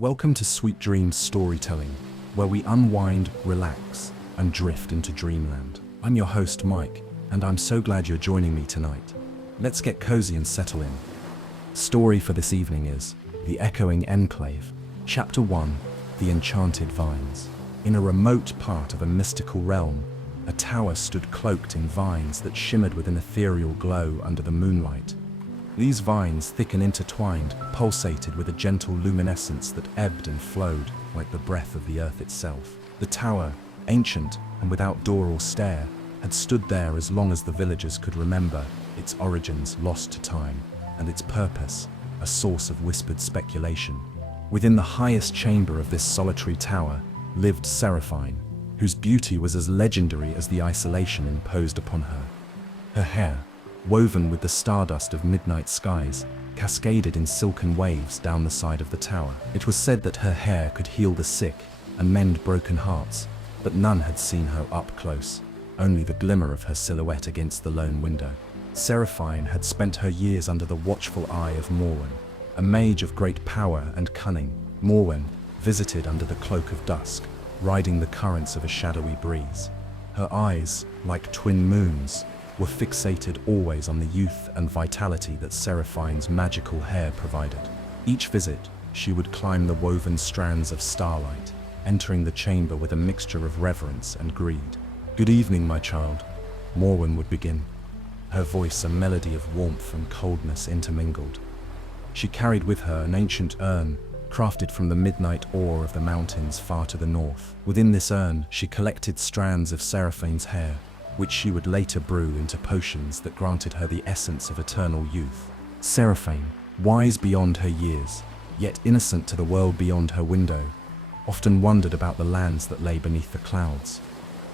Welcome to Sweet Dreams Storytelling, where we unwind, relax, and drift into dreamland. I'm your host, Mike, and I'm so glad you're joining me tonight. Let's get cozy and settle in. Story for this evening is The Echoing Enclave, Chapter 1, The Enchanted Vines. In a remote part of a mystical realm, a tower stood cloaked in vines that shimmered with an ethereal glow under the moonlight. These vines, thick and intertwined, pulsated with a gentle luminescence that ebbed and flowed like the breath of the earth itself. The tower, ancient and without door or stair, had stood there as long as the villagers could remember, its origins lost to time, and its purpose a source of whispered speculation. Within the highest chamber of this solitary tower lived Serene, whose beauty was as legendary as the isolation imposed upon her. Her hair, woven with the stardust of midnight skies, cascaded in silken waves down the side of the tower. It was said that her hair could heal the sick and mend broken hearts, but none had seen her up close, only the glimmer of her silhouette against the lone window. Serene had spent her years under the watchful eye of Morwen, a mage of great power and cunning. Morwen visited under the cloak of dusk, riding the currents of a shadowy breeze. Her eyes, like twin moons, were fixated always on the youth and vitality that Serene's magical hair provided. Each visit, she would climb the woven strands of starlight, entering the chamber with a mixture of reverence and greed. "Good evening, my child," Morwen would begin, her voice a melody of warmth and coldness intermingled. She carried with her an ancient urn, crafted from the midnight ore of the mountains far to the north. Within this urn, she collected strands of Serene's hair, which she would later brew into potions that granted her the essence of eternal youth. Serene, wise beyond her years, yet innocent to the world beyond her window, often wondered about the lands that lay beneath the clouds.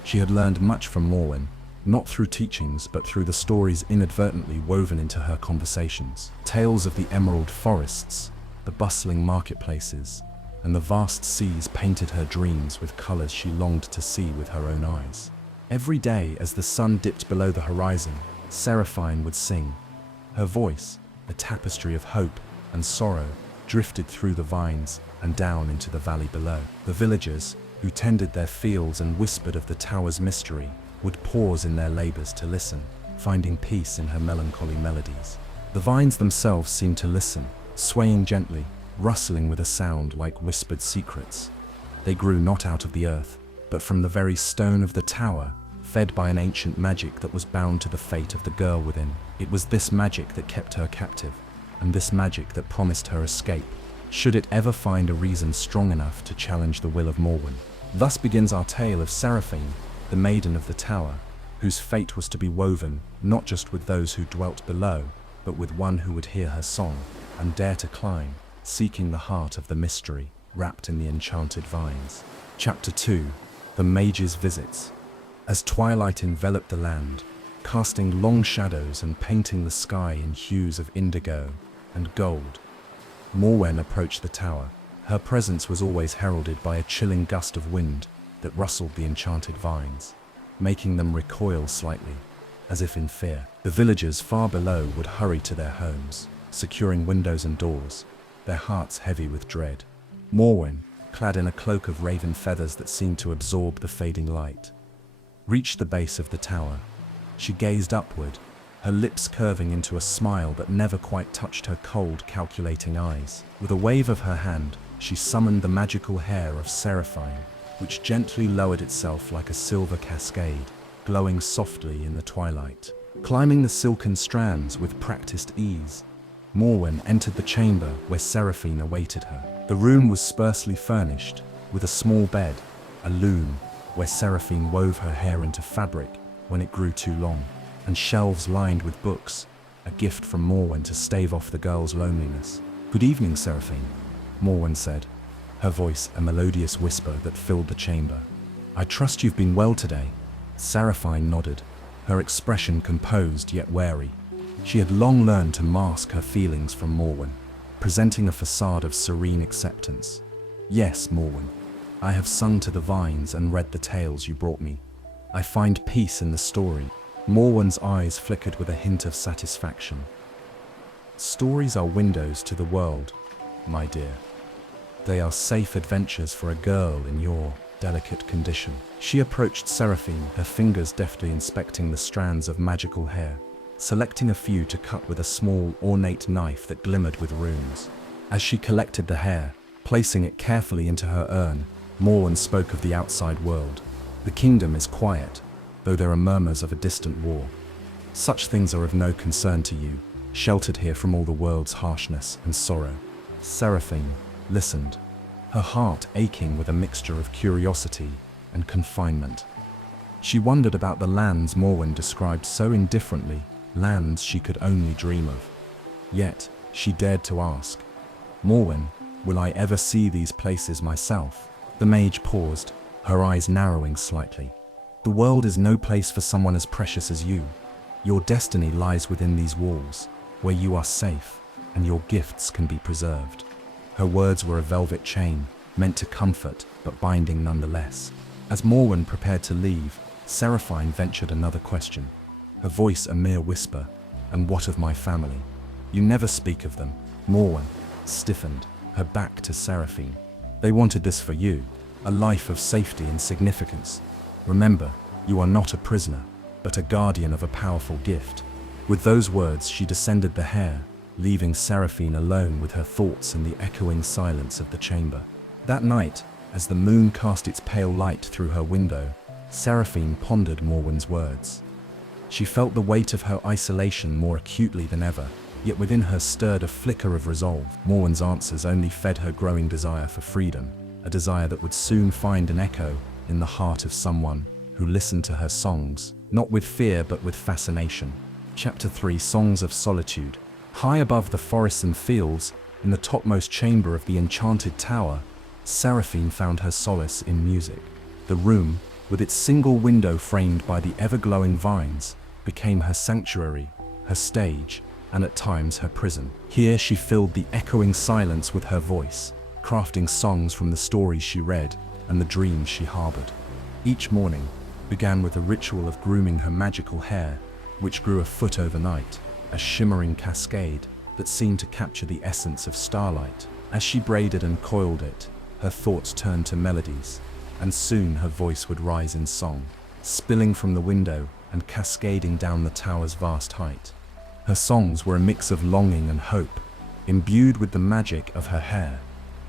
She had learned much from Morwen, not through teachings but through the stories inadvertently woven into her conversations. Tales of the emerald forests, the bustling marketplaces, and the vast seas painted her dreams with colors she longed to see with her own eyes. Every day, as the sun dipped below the horizon, Serene would sing. Her voice, a tapestry of hope and sorrow, drifted through the vines and down into the valley below. The villagers, who tended their fields and whispered of the tower's mystery, would pause in their labors to listen, finding peace in her melancholy melodies. The vines themselves seemed to listen, swaying gently, rustling with a sound like whispered secrets. They grew not out of the earth, but from the very stone of the tower, fed by an ancient magic that was bound to the fate of the girl within. It was this magic that kept her captive, and this magic that promised her escape, should it ever find a reason strong enough to challenge the will of Morwen. Thus begins our tale of Serene, the maiden of the tower, whose fate was to be woven not just with those who dwelt below, but with one who would hear her song and dare to climb, seeking the heart of the mystery wrapped in the enchanted vines. Chapter 2, The Mage's Visits. As twilight enveloped the land, casting long shadows and painting the sky in hues of indigo and gold, Morwen approached the tower. Her presence was always heralded by a chilling gust of wind that rustled the enchanted vines, making them recoil slightly, as if in fear. The villagers far below would hurry to their homes, securing windows and doors, their hearts heavy with dread. Morwen, clad in a cloak of raven feathers that seemed to absorb the fading light, reached the base of the tower. She gazed upward, her lips curving into a smile that never quite touched her cold, calculating eyes. With a wave of her hand, she summoned the magical hair of Serene, which gently lowered itself like a silver cascade, glowing softly in the twilight. Climbing the silken strands with practiced ease, Morwen entered the chamber where Serene awaited her. The room was sparsely furnished, with a small bed, a loom, where Serene wove her hair into fabric when it grew too long, and shelves lined with books, a gift from Morwen to stave off the girl's loneliness. "Good evening, Serene," Morwen said, her voice a melodious whisper that filled the chamber. "I trust you've been well today." Serene nodded, her expression composed yet wary. She had long learned to mask her feelings from Morwen, presenting a facade of serene acceptance. "Yes, Morwen, I have sung to the vines and read the tales you brought me. I find peace in the story." Morwen's eyes flickered with a hint of satisfaction. "Stories are windows to the world, my dear. They are safe adventures for a girl in your delicate condition. She approached Serene, her fingers deftly inspecting the strands of magical hair, selecting a few to cut with a small, ornate knife that glimmered with runes. As she collected the hair, placing it carefully into her urn, Morwen spoke of the outside world. The kingdom is quiet, though there are murmurs of a distant war. Such things are of no concern to you, sheltered here from all the world's harshness and sorrow. Serene listened, her heart aching with a mixture of curiosity and confinement. She wondered about the lands Morwen described so indifferently, lands she could only dream of. Yet, she dared to ask, "Morwen, will I ever see these places myself?" The mage paused, her eyes narrowing slightly. "The world is no place for someone as precious as you. Your destiny lies within these walls, where you are safe, and your gifts can be preserved." Her words were a velvet chain, meant to comfort, but binding nonetheless. As Morwen prepared to leave, Serene ventured another question, her voice a mere whisper. "And what of my family? You never speak of them." Morwen stiffened, her back to Serene. "They wanted this for you, a life of safety and significance. Remember, you are not a prisoner, but a guardian of a powerful gift." With those words, she descended the hair, leaving Serene alone with her thoughts in the echoing silence of the chamber. That night, as the moon cast its pale light through her window, Serene pondered Morwen's words. She felt the weight of her isolation more acutely than ever, yet within her stirred a flicker of resolve. Morwen's answers only fed her growing desire for freedom, a desire that would soon find an echo in the heart of someone who listened to her songs, not with fear but with fascination. Chapter 3: Songs of Solitude. High above the forests and fields, in the topmost chamber of the enchanted tower, Serene found her solace in music. The room, with its single window framed by the ever-glowing vines, became her sanctuary, her stage, and at times her prison. Here she filled the echoing silence with her voice, crafting songs from the stories she read and the dreams she harbored. Each morning began with a ritual of grooming her magical hair, which grew a foot overnight, a shimmering cascade that seemed to capture the essence of starlight. As she braided and coiled it, her thoughts turned to melodies, and soon her voice would rise in song, spilling from the window and cascading down the tower's vast height. Her songs were a mix of longing and hope, imbued with the magic of her hair.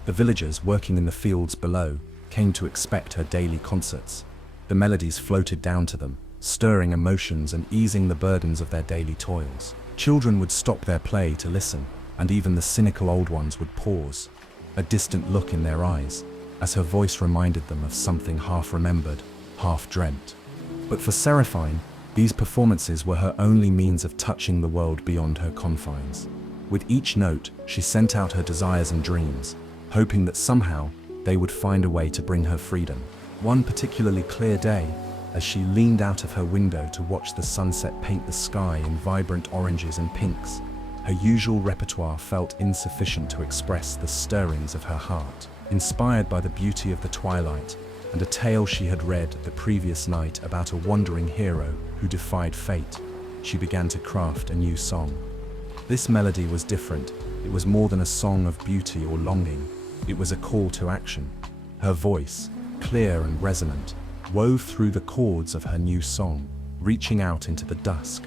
The villagers working in the fields below came to expect her daily concerts. The melodies floated down to them, stirring emotions and easing the burdens of their daily toils. Children would stop their play to listen, and even the cynical old ones would pause, a distant look in their eyes, as her voice reminded them of something half-remembered, half-dreamt. But for Serene, these performances were her only means of touching the world beyond her confines. With each note, she sent out her desires and dreams, hoping that somehow they would find a way to bring her freedom. One particularly clear day, as she leaned out of her window to watch the sunset paint the sky in vibrant oranges and pinks, her usual repertoire felt insufficient to express the stirrings of her heart. Inspired by the beauty of the twilight and a tale she had read the previous night about a wandering hero who defied fate, she began to craft a new song. This melody was different. It was more than a song of beauty or longing. It was a call to action. Her voice, clear and resonant, wove through the chords of her new song, reaching out into the dusk.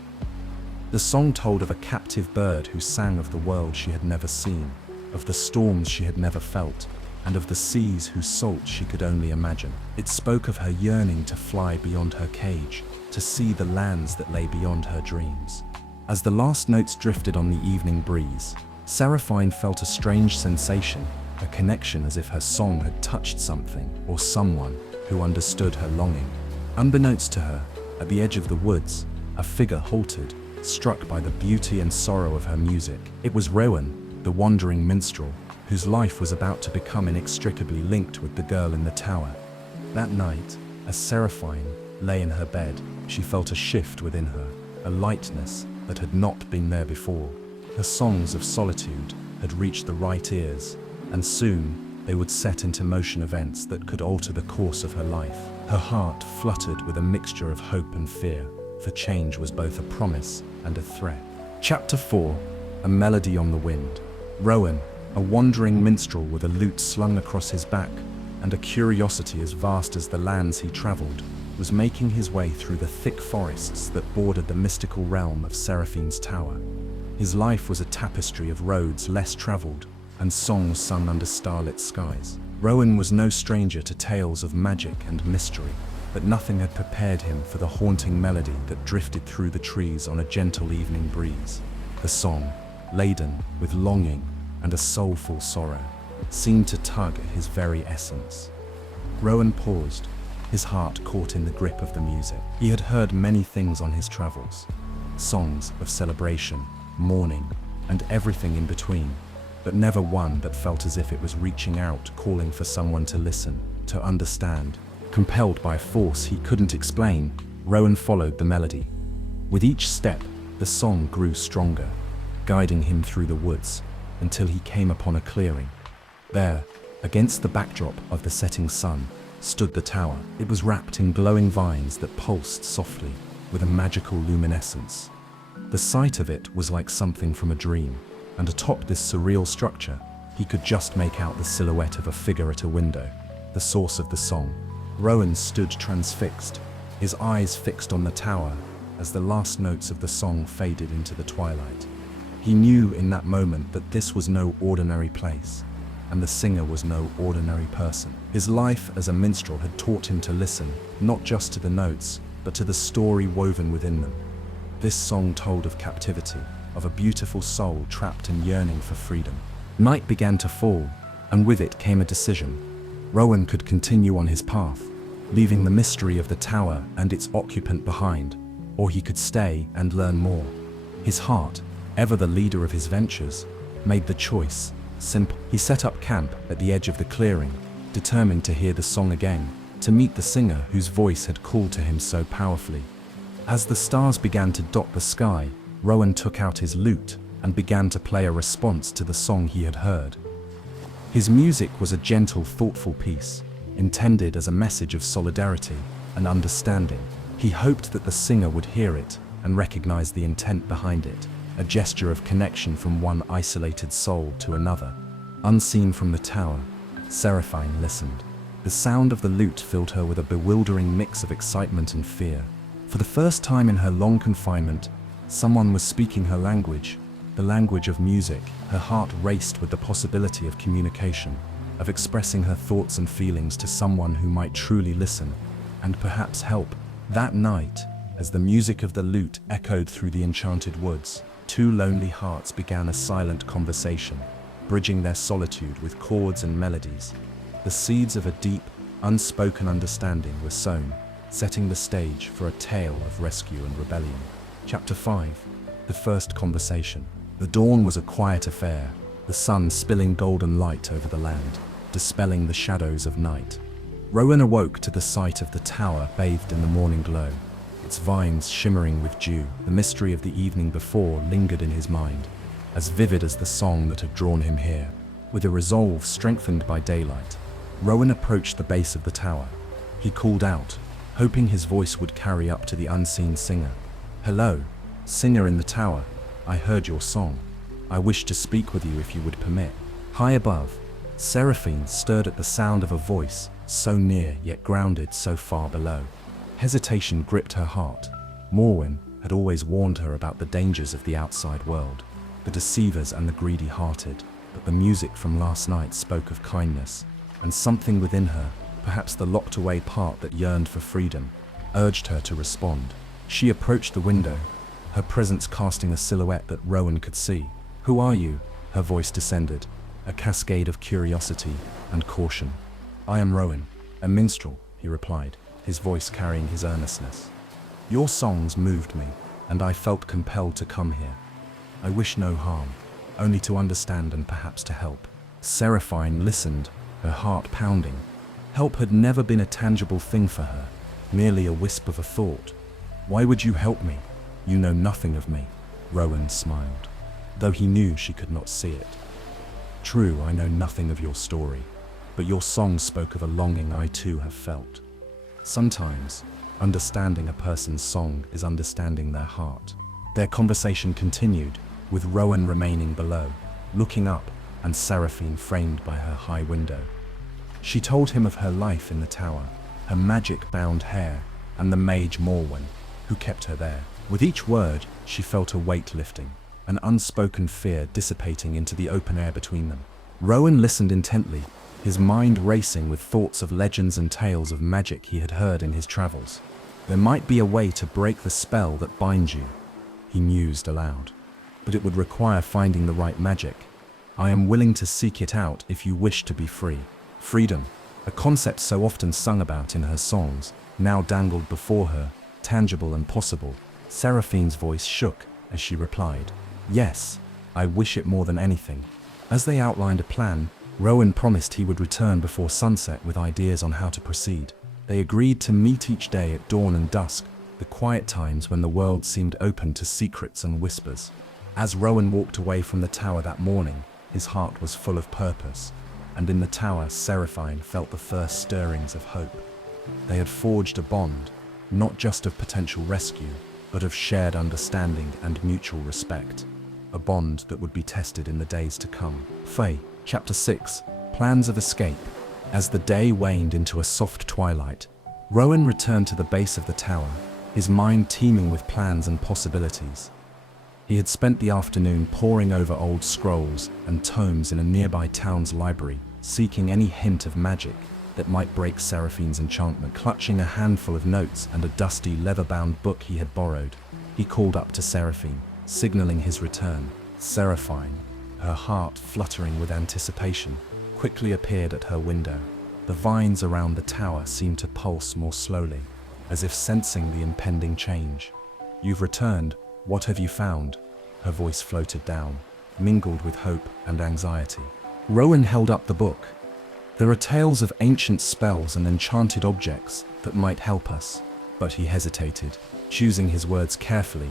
The song told of a captive bird who sang of the world she had never seen, of the storms she had never felt, and of the seas whose salt she could only imagine. It spoke of her yearning to fly beyond her cage, to see the lands that lay beyond her dreams. As the last notes drifted on the evening breeze, Serene felt a strange sensation, a connection as if her song had touched something or someone who understood her longing. Unbeknownst to her, at the edge of the woods, a figure halted, struck by the beauty and sorrow of her music. It was Rowan, the wandering minstrel, whose life was about to become inextricably linked with the girl in the tower. That night, as Serene lay in her bed, she felt a shift within her, a lightness that had not been there before. Her songs of solitude had reached the right ears, and soon they would set into motion events that could alter the course of her life. Her heart fluttered with a mixture of hope and fear, for change was both a promise and a threat. Chapter 4: A Melody on the Wind. Rowan, a wandering minstrel with a lute slung across his back, and a curiosity as vast as the lands he traveled, was making his way through the thick forests that bordered the mystical realm of Seraphine's tower. His life was a tapestry of roads less traveled and songs sung under starlit skies. Rowan was no stranger to tales of magic and mystery, but nothing had prepared him for the haunting melody that drifted through the trees on a gentle evening breeze. The song, laden with longing and a soulful sorrow, seemed to tug at his very essence. Rowan paused, his heart caught in the grip of the music. He had heard many things on his travels, songs of celebration, mourning, and everything in between, but never one that felt as if it was reaching out, calling for someone to listen, to understand. Compelled by a force he couldn't explain, Rowan followed the melody. With each step, the song grew stronger, guiding him through the woods until he came upon a clearing. There, against the backdrop of the setting sun, stood the tower. It was wrapped in glowing vines that pulsed softly with a magical luminescence. The sight of it was like something from a dream, and atop this surreal structure, he could just make out the silhouette of a figure at a window, the source of the song. Rowan stood transfixed, his eyes fixed on the tower as the last notes of the song faded into the twilight. He knew in that moment that this was no ordinary place, and the singer was no ordinary person. His life as a minstrel had taught him to listen, not just to the notes, but to the story woven within them. This song told of captivity, of a beautiful soul trapped and yearning for freedom. Night began to fall, and with it came a decision. Rowan could continue on his path, leaving the mystery of the tower and its occupant behind, or he could stay and learn more. His heart, ever the leader of his ventures, made the choice simple. He set up camp at the edge of the clearing, determined to hear the song again, to meet the singer whose voice had called to him so powerfully. As the stars began to dot the sky, Rowan took out his lute and began to play a response to the song he had heard. His music was a gentle, thoughtful piece, intended as a message of solidarity and understanding. He hoped that the singer would hear it and recognize the intent behind it, a gesture of connection from one isolated soul to another. Unseen from the tower, Serapine listened. The sound of the lute filled her with a bewildering mix of excitement and fear. For the first time in her long confinement, someone was speaking her language, the language of music. Her heart raced with the possibility of communication, of expressing her thoughts and feelings to someone who might truly listen, and perhaps help. That night, as the music of the lute echoed through the enchanted woods, two lonely hearts began a silent conversation, bridging their solitude with chords and melodies. The seeds of a deep, unspoken understanding were sown, setting the stage for a tale of rescue and rebellion. Chapter 5. The First Conversation. The dawn was a quiet affair, the sun spilling golden light over the land, dispelling the shadows of night. Rowan awoke to the sight of the tower bathed in the morning glow, its vines shimmering with dew. The mystery of the evening before lingered in his mind, as vivid as the song that had drawn him here. With a resolve strengthened by daylight, Rowan approached the base of the tower. He called out, hoping his voice would carry up to the unseen singer. "Hello, singer in the tower. I heard your song. I wish to speak with you if you would permit." High above, Serapine stirred at the sound of a voice, so near yet grounded so far below. Hesitation gripped her heart. Morwen had always warned her about the dangers of the outside world, the deceivers and the greedy-hearted, but the music from last night spoke of kindness, and something within her, perhaps the locked-away part that yearned for freedom, urged her to respond. She approached the window, her presence casting a silhouette that Rowan could see. "Who are you?" Her voice descended, a cascade of curiosity and caution. "I am Rowan, a minstrel," he replied, his voice carrying his earnestness. "Your songs moved me, and I felt compelled to come here. I wish no harm, only to understand and perhaps to help." Serapine listened, her heart pounding. Help had never been a tangible thing for her, merely a wisp of a thought. "Why would you help me? You know nothing of me," Rowan smiled, though he knew she could not see it. "True, I know nothing of your story, but your song spoke of a longing I too have felt. Sometimes, understanding a person's song is understanding their heart." Their conversation continued, with Rowan remaining below. Looking up, and Serene framed by her high window. She told him of her life in the tower, her magic-bound hair, and the mage Morwen, who kept her there. With each word, she felt a weight lifting, an unspoken fear dissipating into the open air between them. Rowan listened intently, his mind racing with thoughts of legends and tales of magic he had heard in his travels. There might be a way to break the spell that binds you, he mused aloud. But it would require finding the right magic. I am willing to seek it out if you wish to be free. Freedom, a concept so often sung about in her songs, now dangled before her, tangible and possible. Seraphine's voice shook as she replied, "Yes, I wish it more than anything." As they outlined a plan, Rowan promised he would return before sunset with ideas on how to proceed. They agreed to meet each day at dawn and dusk, the quiet times when the world seemed open to secrets and whispers. As Rowan walked away from the tower that morning, his heart was full of purpose, and in the tower Serene felt the first stirrings of hope. They had forged a bond, not just of potential rescue, but of shared understanding and mutual respect. A bond that would be tested in the days to come. Fae, Chapter 6, Plans of Escape. As the day waned into a soft twilight, Rowan returned to the base of the tower, his mind teeming with plans and possibilities. He had spent the afternoon poring over old scrolls and tomes in a nearby town's library, seeking any hint of magic that might break Seraphine's enchantment. Clutching a handful of notes and a dusty, leather-bound book he had borrowed, he called up to Serapine, signaling his return. Serapine, her heart fluttering with anticipation, quickly appeared at her window. The vines around the tower seemed to pulse more slowly, as if sensing the impending change. "You've returned. What have you found?" Her voice floated down, mingled with hope and anxiety. Rowan held up the book. "There are tales of ancient spells and enchanted objects that might help us." But he hesitated, choosing his words carefully.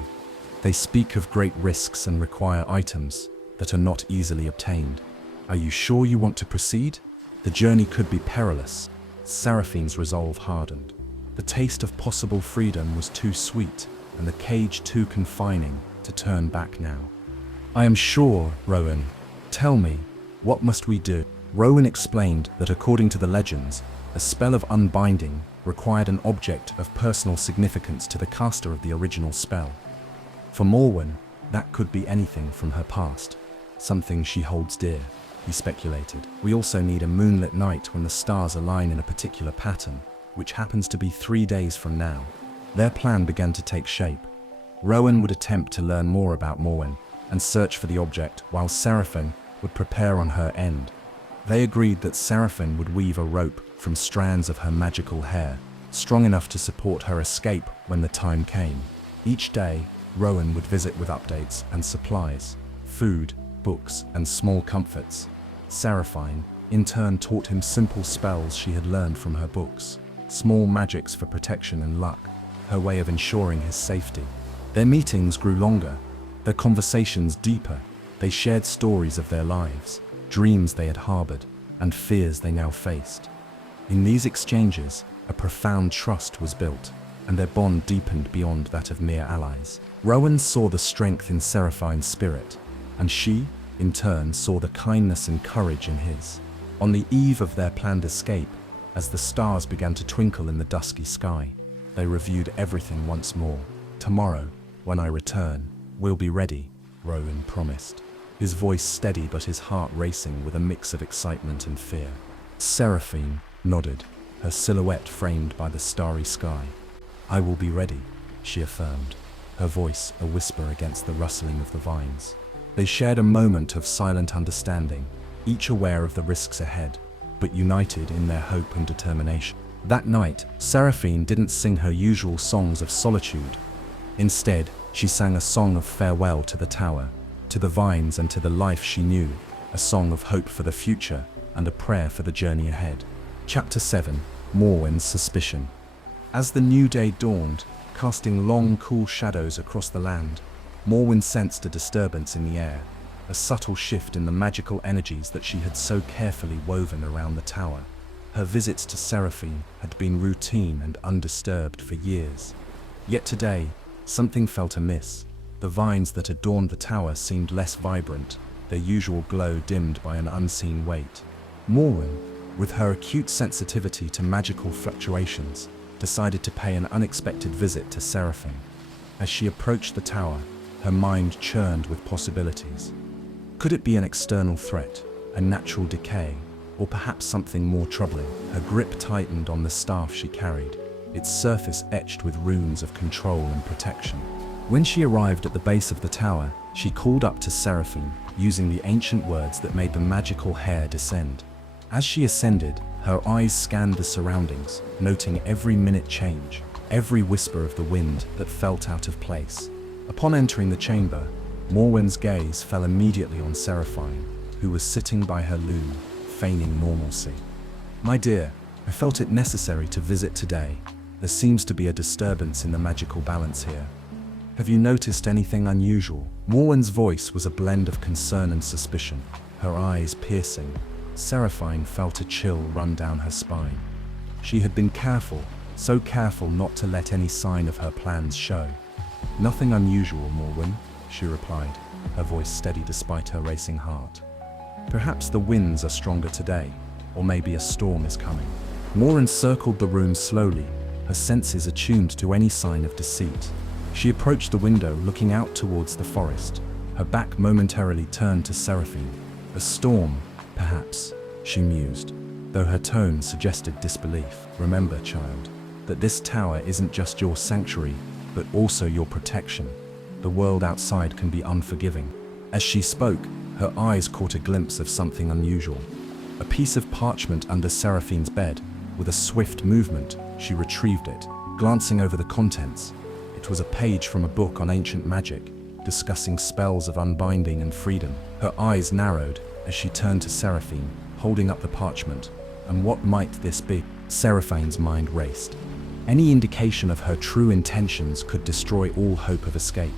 "They speak of great risks and require items that are not easily obtained. Are you sure you want to proceed? The journey could be perilous." Seraphine's resolve hardened. The taste of possible freedom was too sweet, and the cage too confining to turn back now. "I am sure, Rowan. Tell me, what must we do?" Rowan explained that according to the legends, a spell of unbinding required an object of personal significance to the caster of the original spell. For Morwen, that could be anything from her past, something she holds dear, he speculated. "We also need a moonlit night when the stars align in a particular pattern, which happens to be 3 days from now." Their plan began to take shape. Rowan would attempt to learn more about Morwen and search for the object, while Serapine would prepare on her end. They agreed that Serapine would weave a rope from strands of her magical hair, strong enough to support her escape when the time came. Each day, Rowan would visit with updates and supplies, food, books, and small comforts. Serapine, in turn, taught him simple spells she had learned from her books, small magics for protection and luck, her way of ensuring his safety. Their meetings grew longer, their conversations deeper. They shared stories of their lives, dreams they had harbored, and fears they now faced. In these exchanges, a profound trust was built, and their bond deepened beyond that of mere allies. Rowan saw the strength in Seraphine's spirit, and she, in turn, saw the kindness and courage in his. On the eve of their planned escape, as the stars began to twinkle in the dusky sky, they reviewed everything once more. "Tomorrow, when I return, we'll be ready," Rowan promised, his voice steady but his heart racing with a mix of excitement and fear. Serapine nodded, her silhouette framed by the starry sky. "I will be ready," she affirmed, her voice a whisper against the rustling of the vines. They shared a moment of silent understanding, each aware of the risks ahead, but united in their hope and determination. That night, Serapine didn't sing her usual songs of solitude. Instead, she sang a song of farewell to the tower, to the vines and to the life she knew, a song of hope for the future and a prayer for the journey ahead. Chapter 7, Morwen's Suspicion. As the new day dawned, casting long, cool shadows across the land, Morwen sensed a disturbance in the air, a subtle shift in the magical energies that she had so carefully woven around the tower. Her visits to Serapine had been routine and undisturbed for years. Yet today, something felt amiss. The vines that adorned the tower seemed less vibrant, their usual glow dimmed by an unseen weight. Morwen, with her acute sensitivity to magical fluctuations, decided to pay an unexpected visit to Serene. As she approached the tower, her mind churned with possibilities. Could it be an external threat, a natural decay, or perhaps something more troubling? Her grip tightened on the staff she carried, its surface etched with runes of control and protection. When she arrived at the base of the tower, she called up to Serene, using the ancient words that made the magical hair descend. As she ascended, her eyes scanned the surroundings, noting every minute change, every whisper of the wind that felt out of place. Upon entering the chamber, Morwen's gaze fell immediately on Serene, who was sitting by her loom, feigning normalcy. "My dear, I felt it necessary to visit today. There seems to be a disturbance in the magical balance here. Have you noticed anything unusual?" Morwen's voice was a blend of concern and suspicion, her eyes piercing. Serene felt a chill run down her spine. She had been careful, so careful not to let any sign of her plans show. "Nothing unusual, Morwen," she replied, her voice steady despite her racing heart. "Perhaps the winds are stronger today, or maybe a storm is coming." Morwen circled the room slowly, her senses attuned to any sign of deceit. She approached the window, looking out towards the forest, her back momentarily turned to Serene. "A storm, perhaps," she mused, though her tone suggested disbelief. "Remember, child, that this tower isn't just your sanctuary, but also your protection. The world outside can be unforgiving." As she spoke, her eyes caught a glimpse of something unusual. A piece of parchment under Serene's bed. With a swift movement, she retrieved it, glancing over the contents. It was a page from a book on ancient magic, discussing spells of unbinding and freedom. Her eyes narrowed as she turned to Serene, holding up the parchment. And what might this be? Serene's mind raced. Any indication of her true intentions could destroy all hope of escape.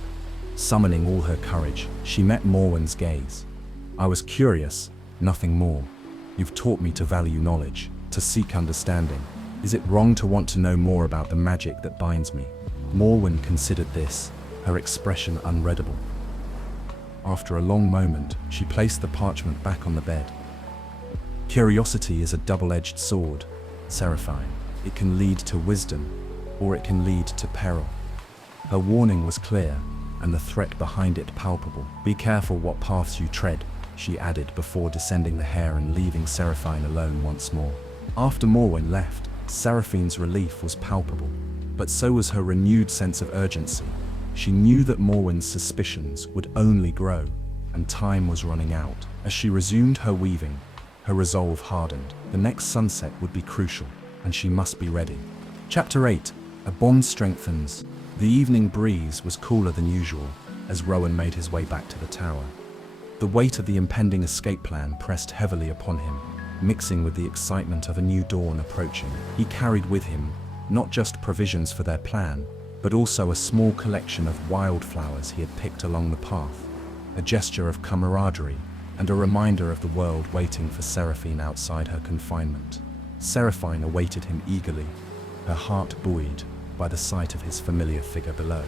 Summoning all her courage, she met Morwen's gaze. "I was curious, nothing more. You've taught me to value knowledge, to seek understanding. Is it wrong to want to know more about the magic that binds me?" Morwen considered this, her expression unreadable. After a long moment, she placed the parchment back on the bed. "Curiosity is a double-edged sword, Serene. It can lead to wisdom, or it can lead to peril." Her warning was clear, and the threat behind it palpable. "Be careful what paths you tread," she added before descending the hair and leaving Serene alone once more. After Morwen left, Serene's relief was palpable, but so was her renewed sense of urgency. She knew that Morwen's suspicions would only grow, and time was running out. As she resumed her weaving, her resolve hardened. The next sunset would be crucial, and she must be ready. Chapter 8. A bond strengthens. The evening breeze was cooler than usual as Rowan made his way back to the tower. The weight of the impending escape plan pressed heavily upon him, mixing with the excitement of a new dawn approaching. He carried with him not just provisions for their plan, but also a small collection of wildflowers he had picked along the path, a gesture of camaraderie and a reminder of the world waiting for Serene outside her confinement. Serene awaited him eagerly, her heart buoyed by the sight of his familiar figure below.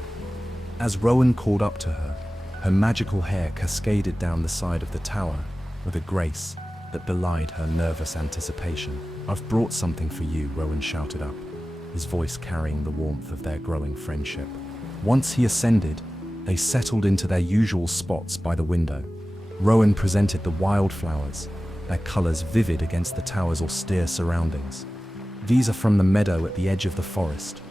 As Rowan called up to her, her magical hair cascaded down the side of the tower with a grace that belied her nervous anticipation. "I've brought something for you," Rowan shouted up, his voice carrying the warmth of their growing friendship. Once he ascended, they settled into their usual spots by the window. Rowan presented the wildflowers, their colors vivid against the tower's austere surroundings. "These are from the meadow at the edge of the forest.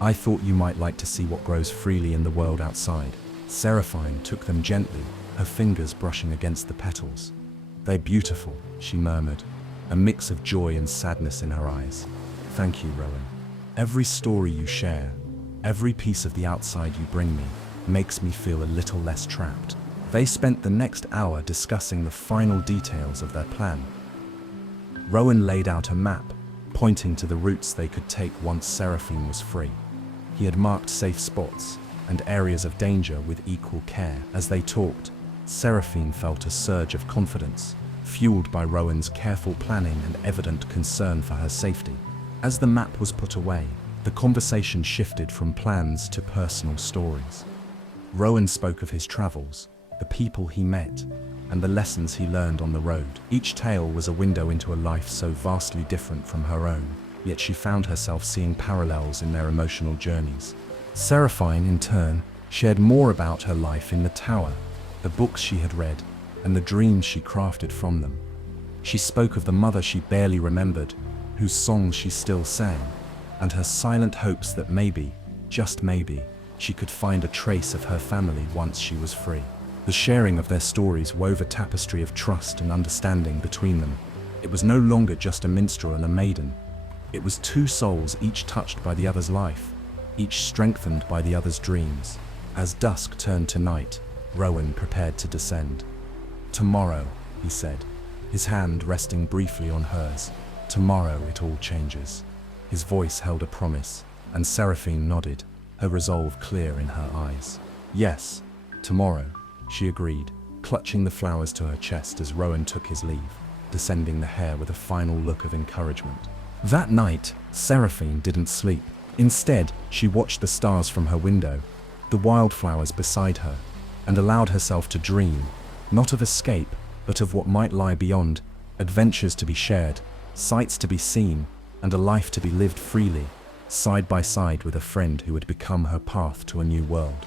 I thought you might like to see what grows freely in the world outside." Serene took them gently, her fingers brushing against the petals. "They're beautiful," she murmured, a mix of joy and sadness in her eyes. "Thank you, Rowan. Every story you share, every piece of the outside you bring me, makes me feel a little less trapped." They spent the next hour discussing the final details of their plan. Rowan laid out a map, pointing to the routes they could take once Serene was free. He had marked safe spots and areas of danger with equal care. As they talked, Serene felt a surge of confidence, fueled by Rowan's careful planning and evident concern for her safety. As the map was put away, the conversation shifted from plans to personal stories. Rowan spoke of his travels, the people he met, and the lessons he learned on the road. Each tale was a window into a life so vastly different from her own, yet she found herself seeing parallels in their emotional journeys. Serene, in turn, shared more about her life in the tower, the books she had read, and the dreams she crafted from them. She spoke of the mother she barely remembered, whose songs she still sang, and her silent hopes that maybe, just maybe, she could find a trace of her family once she was free. The sharing of their stories wove a tapestry of trust and understanding between them. It was no longer just a minstrel and a maiden. It was two souls, each touched by the other's life, each strengthened by the other's dreams. As dusk turned to night, Rowan prepared to descend. "Tomorrow," he said, his hand resting briefly on hers. "Tomorrow it all changes." His voice held a promise, and Serene nodded, her resolve clear in her eyes. "Yes, tomorrow," she agreed, clutching the flowers to her chest as Rowan took his leave, descending the hair with a final look of encouragement. That night, Serene didn't sleep. Instead, she watched the stars from her window, the wildflowers beside her, and allowed herself to dream, not of escape, but of what might lie beyond, adventures to be shared, sights to be seen, and a life to be lived freely, side by side with a friend who would become her path to a new world.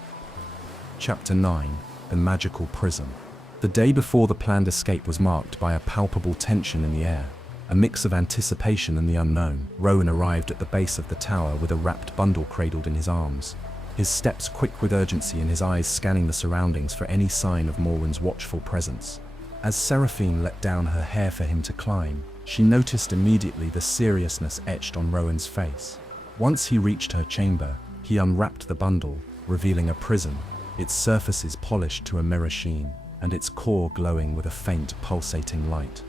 Chapter 9. The Magical Prism. The day before the planned escape was marked by a palpable tension in the air, a mix of anticipation and the unknown. Rowan arrived at the base of the tower with a wrapped bundle cradled in his arms, his steps quick with urgency and his eyes scanning the surroundings for any sign of Morwen's watchful presence. As Serene let down her hair for him to climb, she noticed immediately the seriousness etched on Rowan's face. Once he reached her chamber, he unwrapped the bundle, revealing a prism, its surfaces polished to a mirror sheen, and its core glowing with a faint, pulsating light.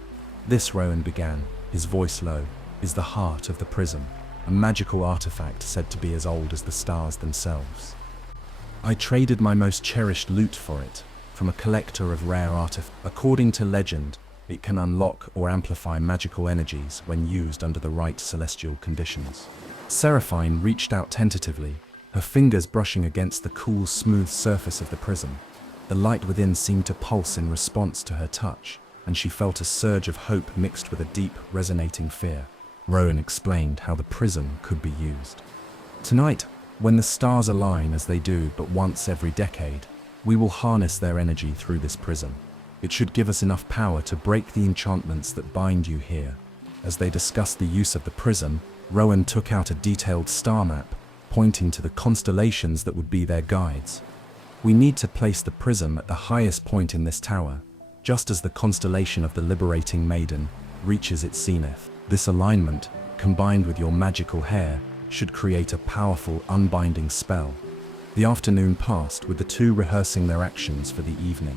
"This," Rowan began, his voice low, "is the heart of the prism, a magical artifact said to be as old as the stars themselves. I traded my most cherished loot for it, from a collector of rare artifacts. According to legend, it can unlock or amplify magical energies when used under the right celestial conditions." Serene reached out tentatively, her fingers brushing against the cool, smooth surface of the prism. The light within seemed to pulse in response to her touch, and she felt a surge of hope mixed with a deep, resonating fear. Rowan explained how the prism could be used. "Tonight, when the stars align as they do but once every decade, we will harness their energy through this prism. It should give us enough power to break the enchantments that bind you here." As they discussed the use of the prism, Rowan took out a detailed star map, pointing to the constellations that would be their guides. "We need to place the prism at the highest point in this tower, just as the constellation of the Liberating Maiden reaches its zenith. This alignment, combined with your magical hair, should create a powerful, unbinding spell." The afternoon passed, with the two rehearsing their actions for the evening.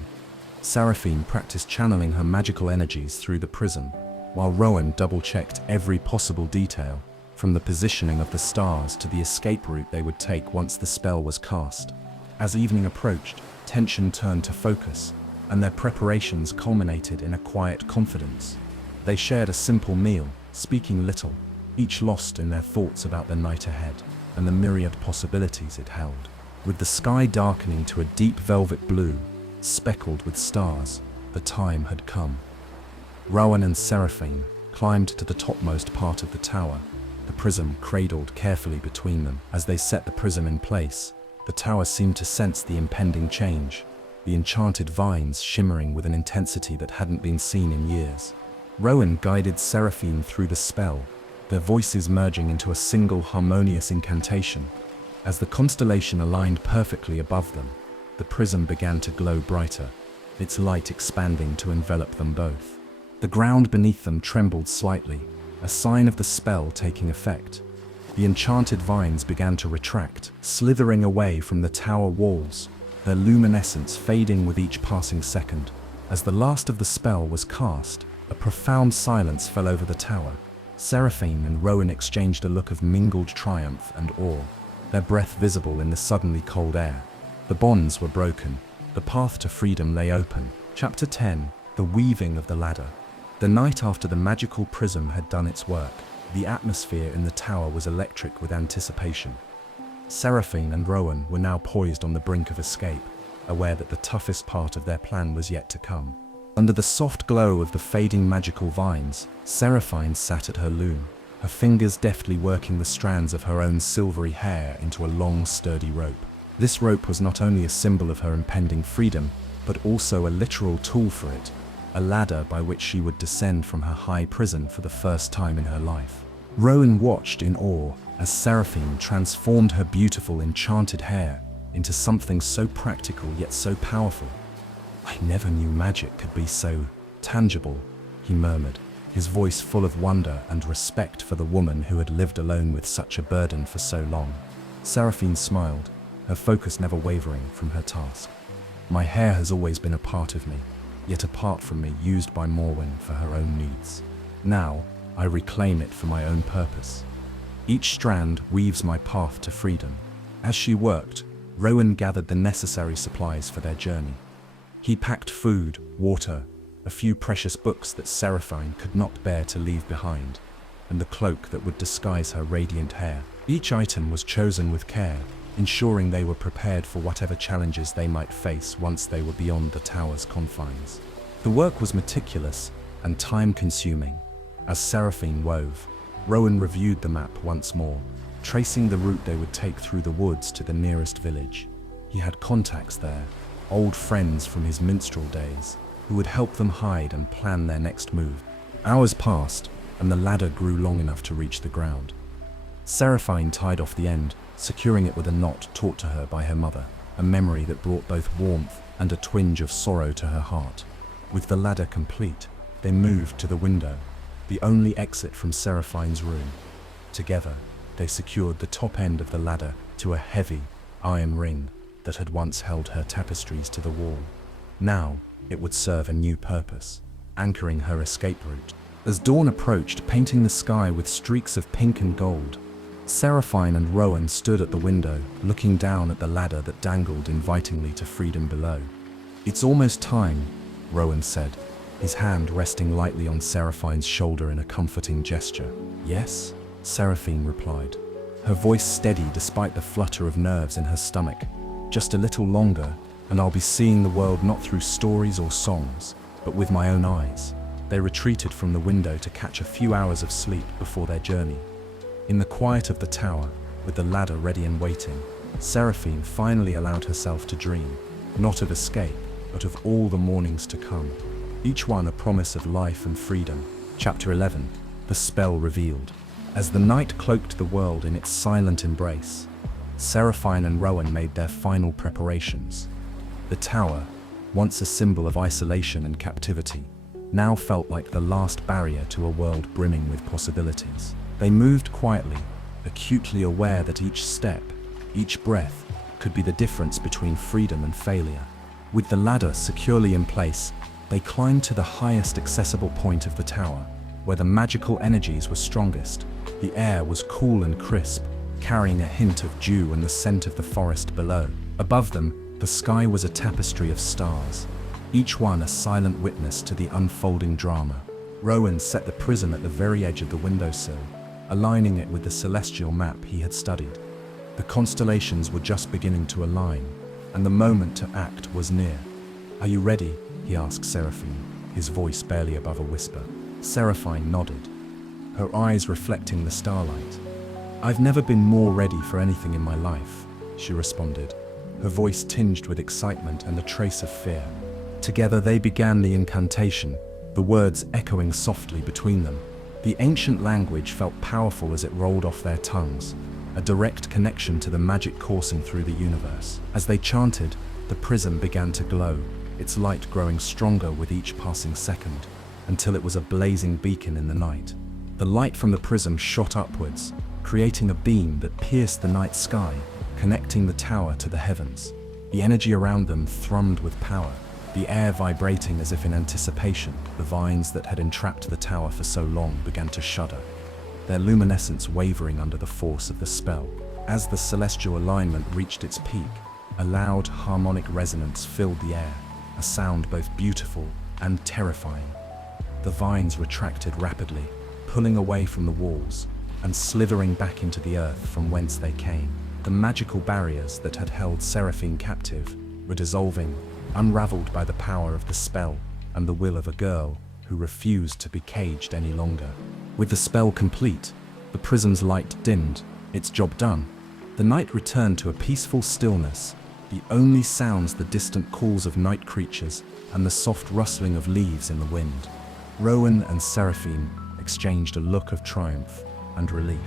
Serene practiced channeling her magical energies through the prism, while Rowan double-checked every possible detail, from the positioning of the stars to the escape route they would take once the spell was cast. As evening approached, tension turned to focus, and their preparations culminated in a quiet confidence. They shared a simple meal, speaking little, each lost in their thoughts about the night ahead, and the myriad possibilities it held. With the sky darkening to a deep velvet blue, speckled with stars, the time had come. Rowan and Serene climbed to the topmost part of the tower, the prism cradled carefully between them. As they set the prism in place, the tower seemed to sense the impending change, the enchanted vines shimmering with an intensity that hadn't been seen in years. Rowan guided Serene through the spell, their voices merging into a single harmonious incantation. As the constellation aligned perfectly above them, the prism began to glow brighter, its light expanding to envelop them both. The ground beneath them trembled slightly, a sign of the spell taking effect. The enchanted vines began to retract, slithering away from the tower walls, their luminescence fading with each passing second. As the last of the spell was cast, a profound silence fell over the tower. Serene and Rowan exchanged a look of mingled triumph and awe, their breath visible in the suddenly cold air. The bonds were broken. The path to freedom lay open. Chapter 10. The Weaving of the Ladder. The night after the magical prism had done its work, the atmosphere in the tower was electric with anticipation. Serene and Rowan were now poised on the brink of escape, aware that the toughest part of their plan was yet to come. Under the soft glow of the fading magical vines, Serafine sat at her loom, her fingers deftly working the strands of her own silvery hair into a long, sturdy rope. This rope was not only a symbol of her impending freedom, but also a literal tool for it, a ladder by which she would descend from her high prison for the first time in her life. Rowan watched in awe as Serafine transformed her beautiful, enchanted hair into something so practical yet so powerful. "I never knew magic could be so tangible," he murmured, his voice full of wonder and respect for the woman who had lived alone with such a burden for so long. Serafine smiled, her focus never wavering from her task. "My hair has always been a part of me, yet apart from me, used by Morwen for her own needs. Now, I reclaim it for my own purpose. Each strand weaves my path to freedom." As she worked, Rowan gathered the necessary supplies for their journey. He packed food, water, a few precious books that Serafine could not bear to leave behind, and the cloak that would disguise her radiant hair. Each item was chosen with care, ensuring they were prepared for whatever challenges they might face once they were beyond the tower's confines. The work was meticulous and time-consuming. As Serafine wove, Rowan reviewed the map once more, tracing the route they would take through the woods to the nearest village. He had contacts there, old friends from his minstrel days, who would help them hide and plan their next move. Hours passed, and the ladder grew long enough to reach the ground. Serafine tied off the end, securing it with a knot taught to her by her mother, a memory that brought both warmth and a twinge of sorrow to her heart. With the ladder complete, they moved to the window, the only exit from Serafine's room. Together, they secured the top end of the ladder to a heavy, iron ring that had once held her tapestries to the wall. Now, it would serve a new purpose, anchoring her escape route. As dawn approached, painting the sky with streaks of pink and gold, Serafine and Rowan stood at the window, looking down at the ladder that dangled invitingly to freedom below. "It's almost time," Rowan said, his hand resting lightly on Serafine's shoulder in a comforting gesture. "Yes?" Serafine replied, her voice steady despite the flutter of nerves in her stomach. "Just a little longer, and I'll be seeing the world not through stories or songs, but with my own eyes." They retreated from the window to catch a few hours of sleep before their journey. In the quiet of the tower, with the ladder ready and waiting, Serafine finally allowed herself to dream, not of escape, but of all the mornings to come, each one a promise of life and freedom. Chapter 11. The Spell Revealed. As the night cloaked the world in its silent embrace, Serafine and Rowan made their final preparations. The tower, once a symbol of isolation and captivity, now felt like the last barrier to a world brimming with possibilities. They moved quietly, acutely aware that each step, each breath, could be the difference between freedom and failure. With the ladder securely in place, they climbed to the highest accessible point of the tower, where the magical energies were strongest. The air was cool and crisp, carrying a hint of dew and the scent of the forest below. Above them, the sky was a tapestry of stars, each one a silent witness to the unfolding drama. Rowan set the prism at the very edge of the windowsill, aligning it with the celestial map he had studied. The constellations were just beginning to align, and the moment to act was near. "Are you ready?" he asked Serafine, his voice barely above a whisper. Serafine nodded, her eyes reflecting the starlight. "I've never been more ready for anything in my life," she responded, her voice tinged with excitement and a trace of fear. Together they began the incantation, the words echoing softly between them. The ancient language felt powerful as it rolled off their tongues, a direct connection to the magic coursing through the universe. As they chanted, the prism began to glow, its light growing stronger with each passing second, until it was a blazing beacon in the night. The light from the prism shot upwards, creating a beam that pierced the night sky, connecting the tower to the heavens. The energy around them thrummed with power, the air vibrating as if in anticipation. The vines that had entrapped the tower for so long began to shudder, their luminescence wavering under the force of the spell. As the celestial alignment reached its peak, a loud harmonic resonance filled the air, a sound both beautiful and terrifying. The vines retracted rapidly, pulling away from the walls and slithering back into the earth from whence they came. The magical barriers that had held Serafine captive were dissolving, unraveled by the power of the spell, and the will of a girl who refused to be caged any longer. With the spell complete, the prison's light dimmed, its job done. The night returned to a peaceful stillness, the only sounds the distant calls of night creatures and the soft rustling of leaves in the wind. Rowan and Serene exchanged a look of triumph and relief.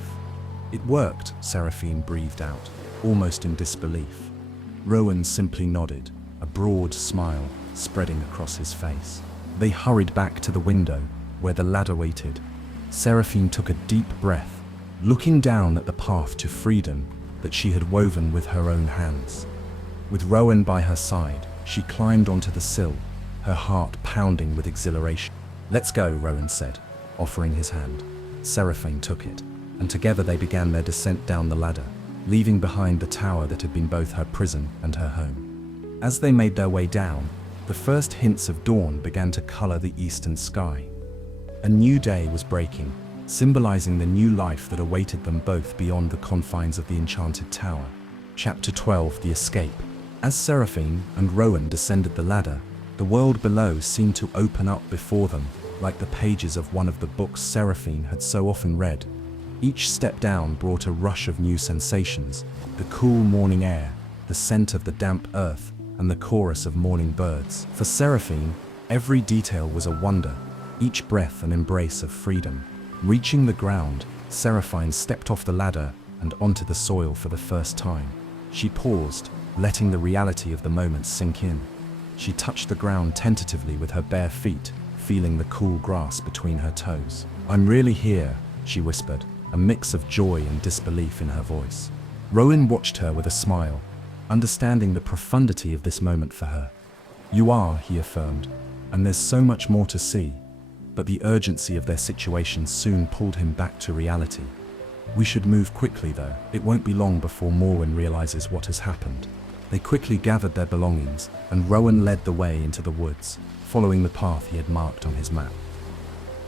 It worked, Serene breathed out, almost in disbelief. Rowan simply nodded, a broad smile spreading across his face. They hurried back to the window, where the ladder waited. Serene took a deep breath, looking down at the path to freedom that she had woven with her own hands. With Rowan by her side, she climbed onto the sill, her heart pounding with exhilaration. "Let's go," Rowan said, offering his hand. Serene took it, and together they began their descent down the ladder, leaving behind the tower that had been both her prison and her home. As they made their way down, the first hints of dawn began to color the eastern sky. A new day was breaking, symbolizing the new life that awaited them both beyond the confines of the enchanted tower. Chapter 12: The Escape. As Serene and Rowan descended the ladder, the world below seemed to open up before them, like the pages of one of the books Serene had so often read. Each step down brought a rush of new sensations: the cool morning air, the scent of the damp earth, and the chorus of morning birds. For Serene, every detail was a wonder, each breath an embrace of freedom. Reaching the ground, Serene stepped off the ladder and onto the soil for the first time. She paused, letting the reality of the moment sink in. She touched the ground tentatively with her bare feet, feeling the cool grass between her toes. "I'm really here," she whispered, a mix of joy and disbelief in her voice. Rowan watched her with a smile, understanding the profundity of this moment for her. "You are," he affirmed, "and there's so much more to see." But the urgency of their situation soon pulled him back to reality. "We should move quickly, though. It won't be long before Morwen realizes what has happened." They quickly gathered their belongings, and Rowan led the way into the woods, following the path he had marked on his map.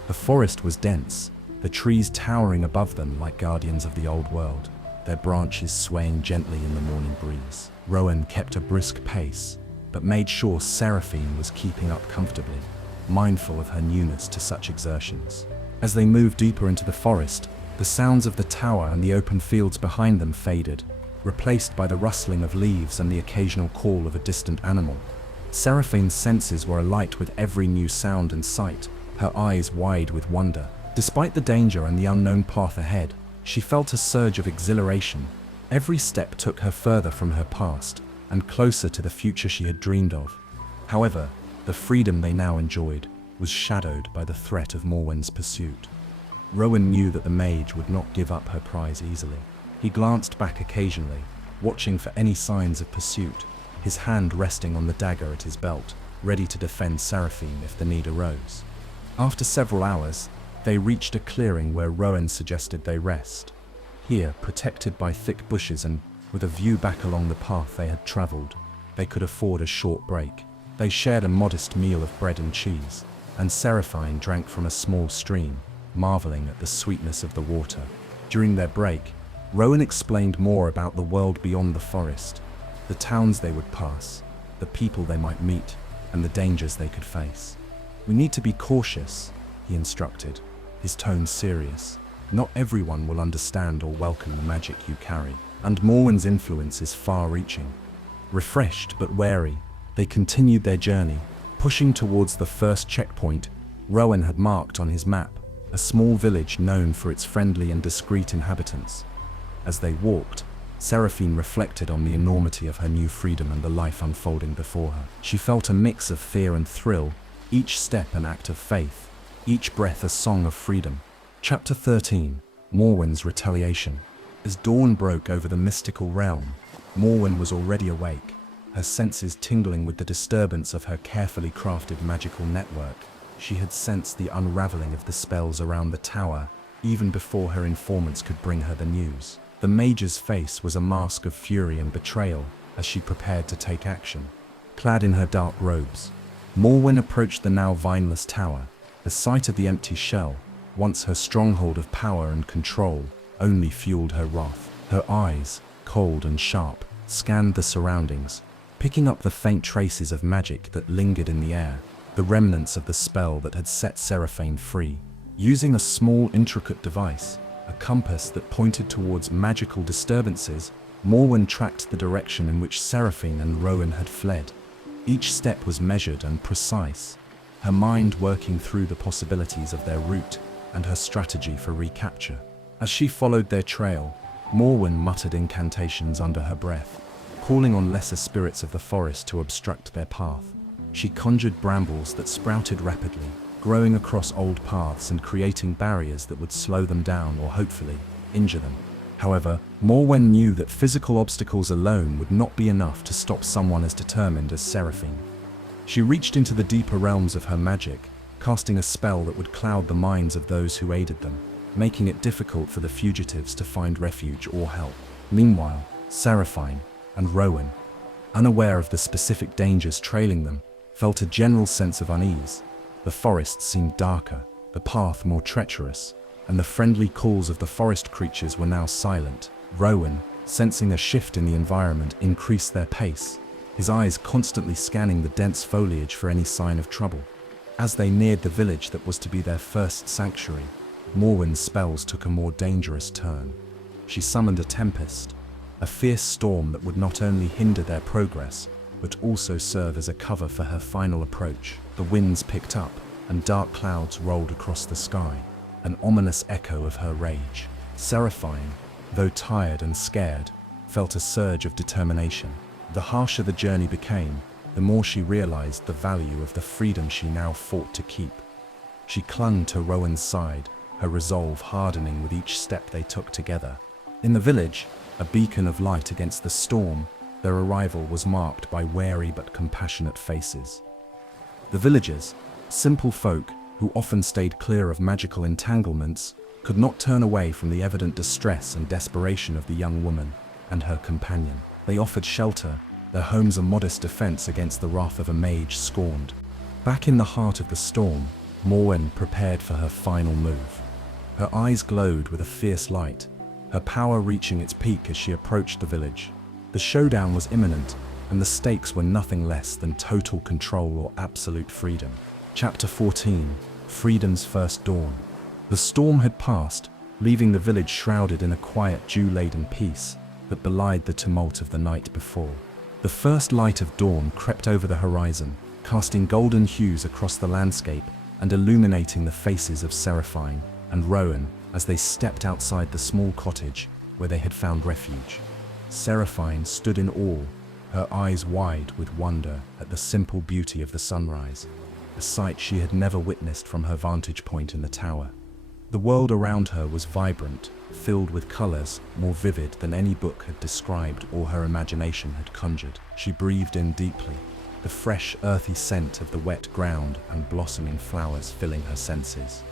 The forest was dense, the trees towering above them like guardians of the old world, their branches swaying gently in the morning breeze. Rowan kept a brisk pace, but made sure Serene was keeping up comfortably, mindful of her newness to such exertions. As they moved deeper into the forest, the sounds of the tower and the open fields behind them faded, replaced by the rustling of leaves and the occasional call of a distant animal. Serene's senses were alight with every new sound and sight, her eyes wide with wonder. Despite the danger and the unknown path ahead, she felt a surge of exhilaration. Every step took her further from her past and closer to the future she had dreamed of. However, the freedom they now enjoyed was shadowed by the threat of Morwen's pursuit. Rowan knew that the mage would not give up her prize easily. He glanced back occasionally, watching for any signs of pursuit, his hand resting on the dagger at his belt, ready to defend Serene if the need arose. After several hours, they reached a clearing where Rowan suggested they rest. Here, protected by thick bushes and with a view back along the path they had traveled, they could afford a short break. They shared a modest meal of bread and cheese, and Serene drank from a small stream, marveling at the sweetness of the water. During their break, Rowan explained more about the world beyond the forest, the towns they would pass, the people they might meet, and the dangers they could face. "We need to be cautious," he instructed, his tone serious. "Not everyone will understand or welcome the magic you carry, and Morwen's influence is far-reaching." Refreshed but wary, they continued their journey, pushing towards the first checkpoint Rowan had marked on his map, a small village known for its friendly and discreet inhabitants. As they walked, Serene reflected on the enormity of her new freedom and the life unfolding before her. She felt a mix of fear and thrill, each step an act of faith, each breath a song of freedom. Chapter 13: Morwen's Retaliation. As dawn broke over the mystical realm, Morwen was already awake, her senses tingling with the disturbance of her carefully crafted magical network. She had sensed the unraveling of the spells around the tower, even before her informants could bring her the news. The mage's face was a mask of fury and betrayal as she prepared to take action. Clad in her dark robes, Morwen approached the now vineless tower. The sight of the empty shell, once her stronghold of power and control, only fueled her wrath. Her eyes, cold and sharp, scanned the surroundings, picking up the faint traces of magic that lingered in the air. the remnants of the spell that had set Serene free. Using a small, intricate device, a compass that pointed towards magical disturbances, Morwen tracked the direction in which Serene and Rowan had fled. Each step was measured and precise, her mind working through the possibilities of their route and her strategy for recapture. As she followed their trail, Morwen muttered incantations under her breath, calling on lesser spirits of the forest to obstruct their path. She conjured brambles that sprouted rapidly, growing across old paths and creating barriers that would slow them down or hopefully injure them. However, Morwen knew that physical obstacles alone would not be enough to stop someone as determined as Serene. She reached into the deeper realms of her magic, casting a spell that would cloud the minds of those who aided them, making it difficult for the fugitives to find refuge or help. Meanwhile, Serene and Rowan, unaware of the specific dangers trailing them, felt a general sense of unease. The forest seemed darker, the path more treacherous, and the friendly calls of the forest creatures were now silent. Rowan, sensing a shift in the environment, increased their pace, his eyes constantly scanning the dense foliage for any sign of trouble. As they neared the village that was to be their first sanctuary, Morwen's spells took a more dangerous turn. She summoned a tempest, a fierce storm that would not only hinder their progress, but also serve as a cover for her final approach. The winds picked up, and dark clouds rolled across the sky, an ominous echo of her rage. Serene, though tired and scared, felt a surge of determination. The harsher the journey became, the more she realized the value of the freedom she now fought to keep. She clung to Rowan's side, her resolve hardening with each step they took together. In the village, a beacon of light against the storm, their arrival was marked by wary but compassionate faces. The villagers, simple folk who often stayed clear of magical entanglements, could not turn away from the evident distress and desperation of the young woman and her companion. They offered shelter, their homes a modest defense against the wrath of a mage scorned. Back in the heart of the storm, Morwen prepared for her final move. Her eyes glowed with a fierce light, her power reaching its peak as she approached the village. The showdown was imminent, and the stakes were nothing less than total control or absolute freedom. Chapter 14: Freedom's First Dawn. The storm had passed, leaving the village shrouded in a quiet, dew-laden peace that belied the tumult of the night before. The first light of dawn crept over the horizon, casting golden hues across the landscape and illuminating the faces of Serene and Rowan as they stepped outside the small cottage where they had found refuge. Serene stood in awe, her eyes wide with wonder at the simple beauty of the sunrise, a sight she had never witnessed from her vantage point in the tower. The world around her was vibrant, filled with colors more vivid than any book had described or her imagination had conjured. She breathed in deeply, the fresh, earthy scent of the wet ground and blossoming flowers filling her senses.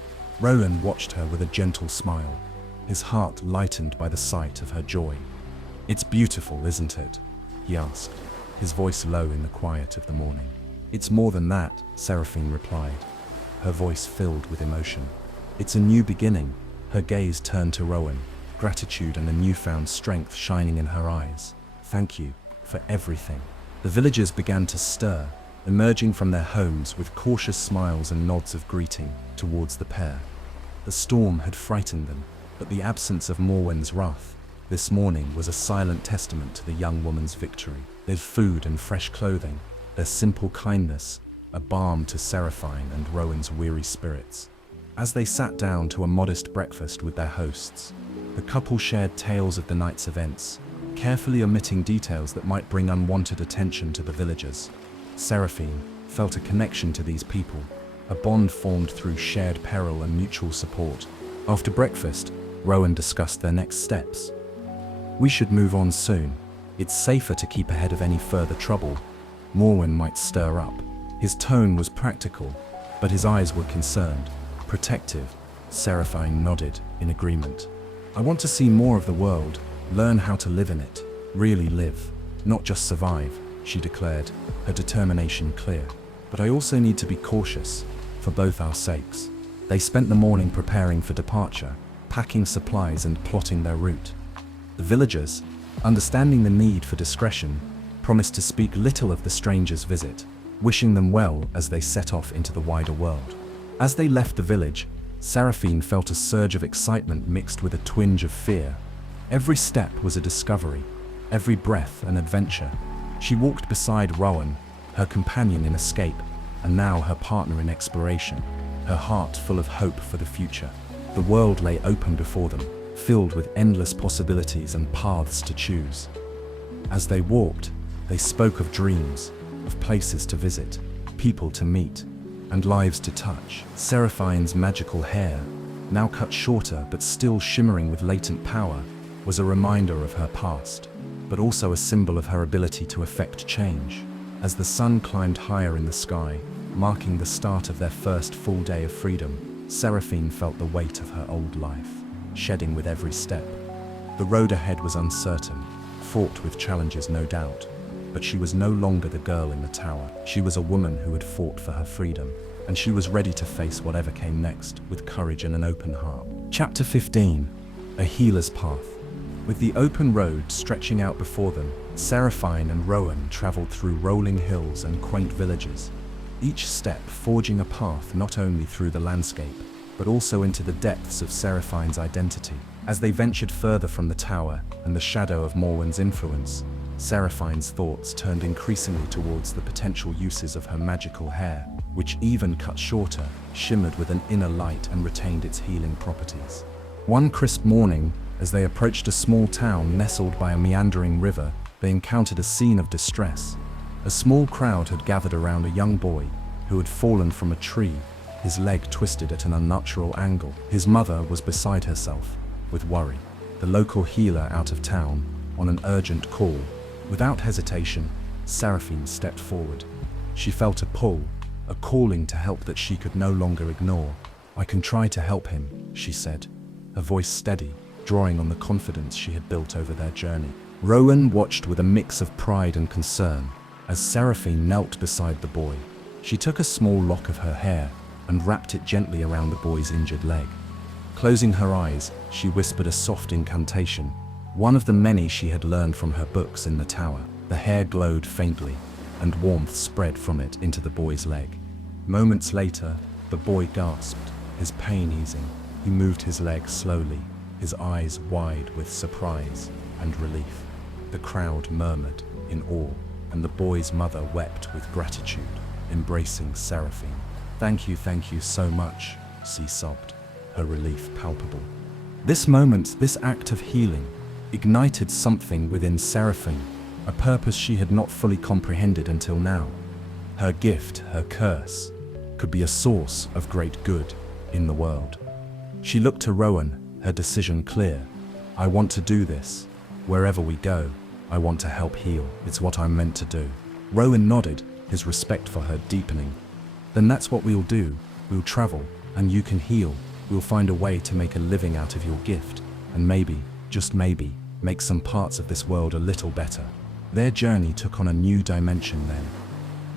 Rowan watched her with a gentle smile, his heart lightened by the sight of her joy. "It's beautiful, isn't it?" he asked, his voice low in the quiet of the morning. "It's more than that," Serene replied, her voice filled with emotion. "It's a new beginning." Her gaze turned to Rowan, gratitude and a newfound strength shining in her eyes. "Thank you for everything." The villagers began to stir, emerging from their homes with cautious smiles and nods of greeting towards the pair. The storm had frightened them, but the absence of Morwen's wrath this morning was a silent testament to the young woman's victory. Their food and fresh clothing, their simple kindness, a balm to Serene and Rowan's weary spirits. As they sat down to a modest breakfast with their hosts, the couple shared tales of the night's events, carefully omitting details that might bring unwanted attention to the villagers. Serene felt a connection to these people, a bond formed through shared peril and mutual support. After breakfast, Rowan discussed their next steps. "We should move on soon. It's safer to keep ahead of any further trouble Morwen might stir up." His tone was practical, but his eyes were concerned, protective. Serene nodded in agreement. "I want to see more of the world, learn how to live in it, really live, not just survive," she declared, her determination clear. "But I also need to be cautious, for both our sakes." They spent the morning preparing for departure, packing supplies and plotting their route. The villagers, understanding the need for discretion, promised to speak little of the stranger's visit, wishing them well as they set off into the wider world. As they left the village, Serene felt a surge of excitement mixed with a twinge of fear. Every step was a discovery, every breath an adventure. She walked beside Rowan, her companion in escape, and now her partner in exploration, her heart full of hope for the future. The world lay open before them, filled with endless possibilities and paths to choose. As they walked, they spoke of dreams, of places to visit, people to meet, and lives to touch. Seraphine's magical hair, now cut shorter but still shimmering with latent power, was a reminder of her past, but also a symbol of her ability to effect change. As the sun climbed higher in the sky, marking the start of their first full day of freedom, Serene felt the weight of her old life, shedding with every step. The road ahead was uncertain, fraught with challenges no doubt, but she was no longer the girl in the tower. She was a woman who had fought for her freedom, and she was ready to face whatever came next with courage and an open heart. Chapter 15. A Healer's Path. With the open road stretching out before them, Serene and Rowan traveled through rolling hills and quaint villages, each step forging a path not only through the landscape, but also into the depths of Seraphine's identity. As they ventured further from the tower and the shadow of Morwen's influence, Seraphine's thoughts turned increasingly towards the potential uses of her magical hair, which, even cut shorter, shimmered with an inner light and retained its healing properties. One crisp morning, as they approached a small town nestled by a meandering river, they encountered a scene of distress. A small crowd had gathered around a young boy who had fallen from a tree, his leg twisted at an unnatural angle. His mother was beside herself with worry. The local healer out of town, on an urgent call. Without hesitation, Serene stepped forward. She felt a pull, a calling to help that she could no longer ignore. "I can try to help him," she said, her voice steady, drawing on the confidence she had built over their journey. Rowan watched with a mix of pride and concern as Serene knelt beside the boy. She took a small lock of her hair and wrapped it gently around the boy's injured leg. Closing her eyes, she whispered a soft incantation, one of the many she had learned from her books in the tower. The hair glowed faintly, and warmth spread from it into the boy's leg. Moments later, the boy gasped, his pain easing. He moved his leg slowly, his eyes wide with surprise and relief. The crowd murmured in awe, and the boy's mother wept with gratitude, embracing Serene. Thank you so much," she sobbed, her relief palpable. This moment, this act of healing, ignited something within Serene, a purpose she had not fully comprehended until now. Her gift, her curse, could be a source of great good in the world. She looked to Rowan, her decision clear. "I want to do this. Wherever we go, I want to help heal. It's what I'm meant to do." Rowan nodded, his respect for her deepening. "Then that's what we'll do. We'll travel, and you can heal. We'll find a way to make a living out of your gift, and maybe, just maybe, make some parts of this world a little better." Their journey took on a new dimension then.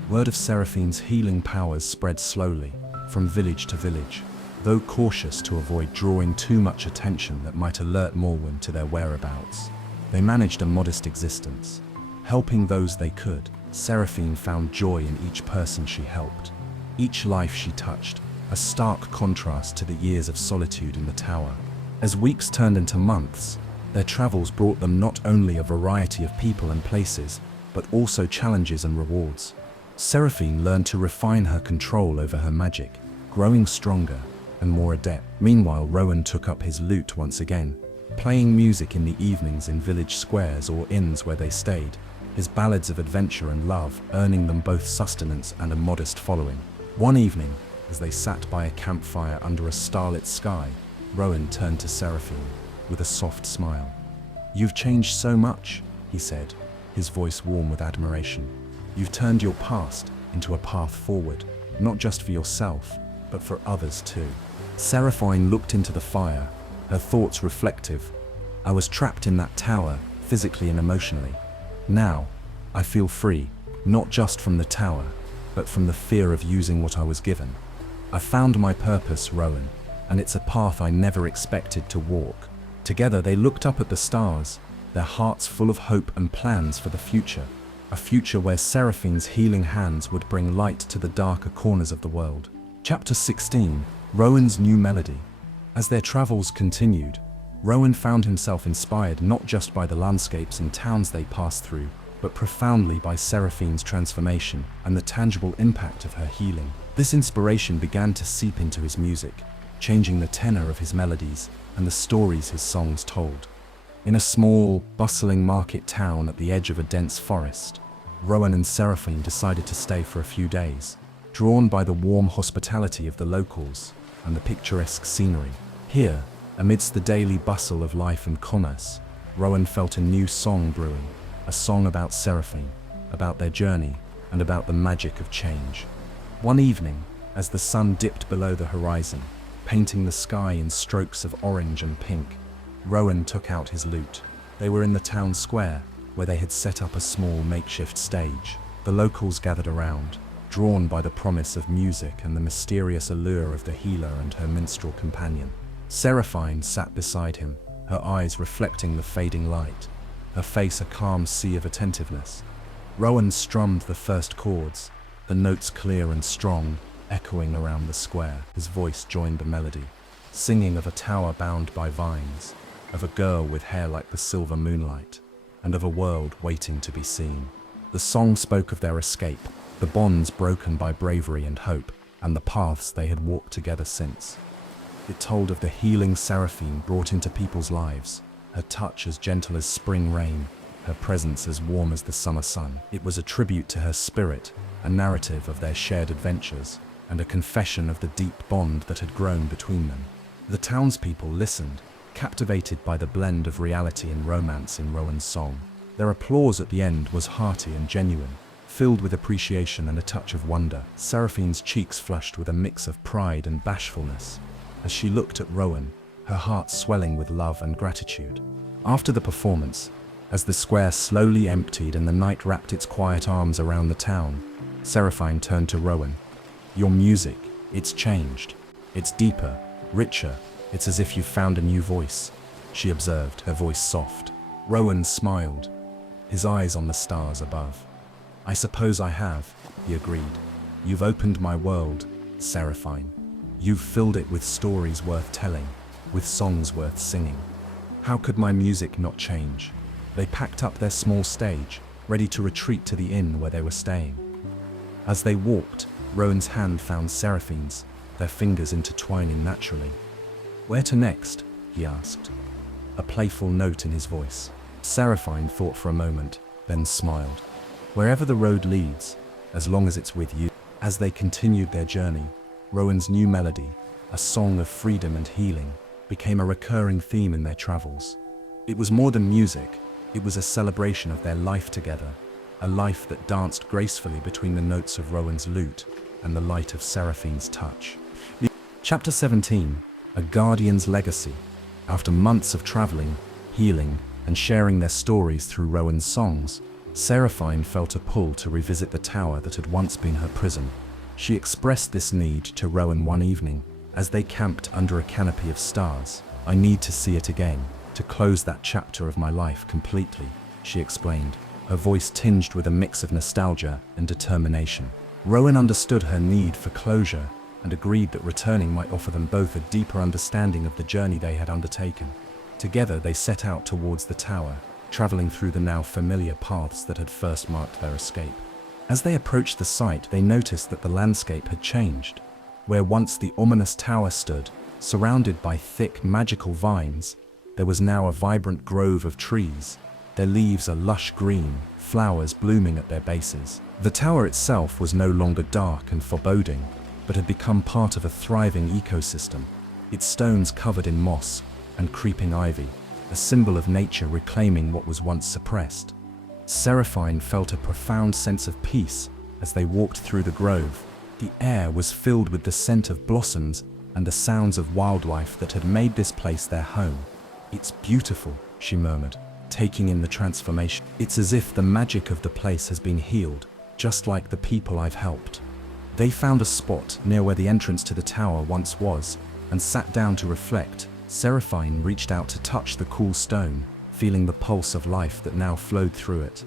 Word of Serene's healing powers spread slowly, from village to village, though cautious to avoid drawing too much attention that might alert Morwen to their whereabouts. They managed a modest existence. Helping those they could, Serene found joy in each person she helped, each life she touched, a stark contrast to the years of solitude in the tower. As weeks turned into months, their travels brought them not only a variety of people and places, but also challenges and rewards. Serene learned to refine her control over her magic, growing stronger and more adept. Meanwhile, Rowan took up his lute once again, playing music in the evenings in village squares or inns where they stayed, his ballads of adventure and love earning them both sustenance and a modest following. One evening, as they sat by a campfire under a starlit sky, Rowan turned to Serene with a soft smile. "You've changed so much," he said, his voice warm with admiration. "You've turned your past into a path forward, not just for yourself, but for others too." Serene looked into the fire, her thoughts reflective. "I was trapped in that tower, physically and emotionally. Now, I feel free, not just from the tower, but from the fear of using what I was given. I found my purpose, Rowan, and it's a path I never expected to walk." Together they looked up at the stars, their hearts full of hope and plans for the future. a future where Seraphine's healing hands would bring light to the darker corners of the world. Chapter 16. Rowan's New Melody. As their travels continued, Rowan found himself inspired not just by the landscapes and towns they passed through, but profoundly by Seraphine's transformation and the tangible impact of her healing. This inspiration began to seep into his music, changing the tenor of his melodies and the stories his songs told. In a small, bustling market town at the edge of a dense forest, Rowan and Seraphine decided to stay for a few days, drawn by the warm hospitality of the locals and the picturesque scenery. Here, amidst the daily bustle of life and commerce, Rowan felt a new song brewing, a song about Seraphine, about their journey, and about the magic of change. One evening, as the sun dipped below the horizon, painting the sky in strokes of orange and pink, Rowan took out his lute. They were in the town square, where they had set up a small makeshift stage. The locals gathered around, drawn by the promise of music and the mysterious allure of the healer and her minstrel companion. Seraphine sat beside him, her eyes reflecting the fading light, her face a calm sea of attentiveness. Rowan strummed the first chords, the notes clear and strong, echoing around the square. His voice joined the melody, singing of a tower bound by vines, of a girl with hair like the silver moonlight, and of a world waiting to be seen. The song spoke of their escape, the bonds broken by bravery and hope, and the paths they had walked together since. It told of the healing Seraphine brought into people's lives, her touch as gentle as spring rain, her presence as warm as the summer sun. It was a tribute to her spirit, a narrative of their shared adventures, and a confession of the deep bond that had grown between them. The townspeople listened, captivated by the blend of reality and romance in Rowan's song. Their applause at the end was hearty and genuine, filled with appreciation and a touch of wonder. Seraphine's cheeks flushed with a mix of pride and bashfulness as she looked at Rowan, her heart swelling with love and gratitude. After the performance, as the square slowly emptied and the night wrapped its quiet arms around the town, Seraphine turned to Rowan. "Your music, it's changed. It's deeper, richer. It's as if you've found a new voice," she observed, her voice soft. Rowan smiled, his eyes on the stars above. "I suppose I have," he agreed. "You've opened my world, Seraphine. You've filled it with stories worth telling, with songs worth singing. How could my music not change?" They packed up their small stage, ready to retreat to the inn where they were staying. As they walked, Rowan's hand found Seraphine's, their fingers intertwining naturally. "Where to next?" he asked, a playful note in his voice. Seraphine thought for a moment, then smiled. "Wherever the road leads, as long as it's with you." As they continued their journey, Rowan's new melody, a song of freedom and healing, became a recurring theme in their travels. It was more than music, it was a celebration of their life together, a life that danced gracefully between the notes of Rowan's lute and the light of Seraphine's touch. Chapter 17. A Guardian's Legacy. After months of traveling, healing, and sharing their stories through Rowan's songs, Seraphine felt a pull to revisit the tower that had once been her prison. She expressed this need to Rowan one evening, as they camped under a canopy of stars. "I need to see it again, to close that chapter of my life completely," she explained, her voice tinged with a mix of nostalgia and determination. Rowan understood her need for closure and agreed that returning might offer them both a deeper understanding of the journey they had undertaken. Together they set out towards the tower, traveling through the now familiar paths that had first marked their escape. As they approached the site, they noticed that the landscape had changed. Where once the ominous tower stood, surrounded by thick, magical vines, there was now a vibrant grove of trees, their leaves a lush green, flowers blooming at their bases. The tower itself was no longer dark and foreboding, but had become part of a thriving ecosystem, its stones covered in moss and creeping ivy, a symbol of nature reclaiming what was once suppressed. Seraphine felt a profound sense of peace as they walked through the grove. The air was filled with the scent of blossoms and the sounds of wildlife that had made this place their home. "It's beautiful," she murmured, taking in the transformation. "It's as if the magic of the place has been healed, just like the people I've helped." They found a spot near where the entrance to the tower once was and sat down to reflect. Seraphine reached out to touch the cool stone, feeling the pulse of life that now flowed through it.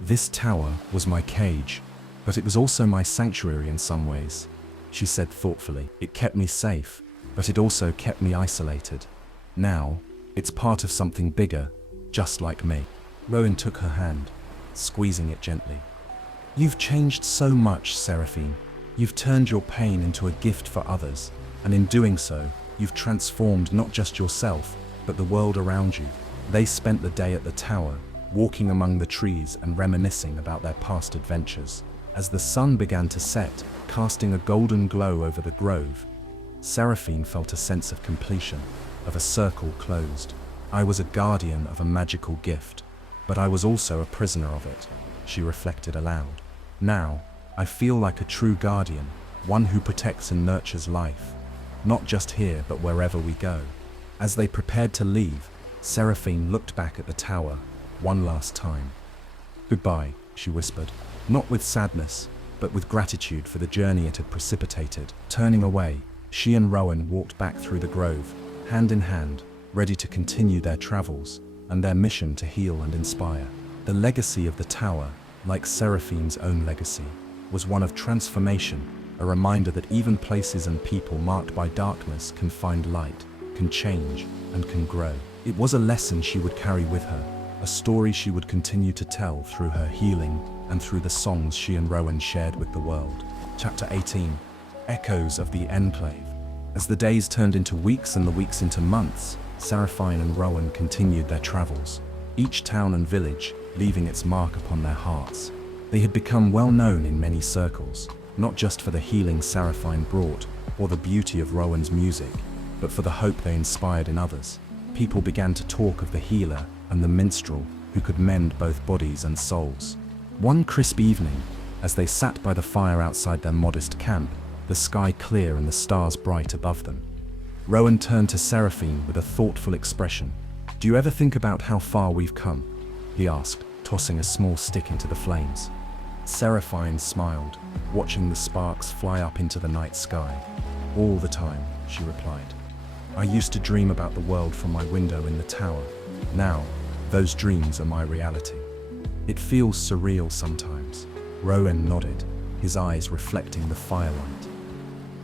This tower was my cage, but it was also my sanctuary in some ways, she said thoughtfully. It kept me safe, but it also kept me isolated. Now, it's part of something bigger, just like me. Rowan took her hand, squeezing it gently. You've changed so much, Serene. You've turned your pain into a gift for others, and in doing so, you've transformed not just yourself, but the world around you. They spent the day at the tower, walking among the trees and reminiscing about their past adventures. As the sun began to set, casting a golden glow over the grove, Serene felt a sense of completion, of a circle closed. I was a guardian of a magical gift, but I was also a prisoner of it, she reflected aloud. Now, I feel like a true guardian, one who protects and nurtures life, not just here but wherever we go. As they prepared to leave, Serene looked back at the tower one last time. Goodbye, she whispered, not with sadness, but with gratitude for the journey it had precipitated. Turning away, she and Rowan walked back through the grove, hand in hand, ready to continue their travels and their mission to heal and inspire. The legacy of the tower, like Serene's own legacy, was one of transformation, a reminder that even places and people marked by darkness can find light, can change, and can grow. It was a lesson she would carry with her, a story she would continue to tell through her healing and through the songs she and Rowan shared with the world. Chapter 18. Echoes of the Enclave. As the days turned into weeks and the weeks into months, Serene and Rowan continued their travels, each town and village leaving its mark upon their hearts. They had become well known in many circles, not just for the healing Serene brought or the beauty of Rowan's music, but for the hope they inspired in others. People began to talk of the healer and the minstrel who could mend both bodies and souls. One crisp evening, as they sat by the fire outside their modest camp, the sky clear and the stars bright above them, Rowan turned to Serene with a thoughtful expression. Do you ever think about how far we've come? He asked, tossing a small stick into the flames. Serene smiled, watching the sparks fly up into the night sky. All the time, she replied. I used to dream about the world from my window in the tower. Now, those dreams are my reality. It feels surreal sometimes. Rowan nodded, his eyes reflecting the firelight.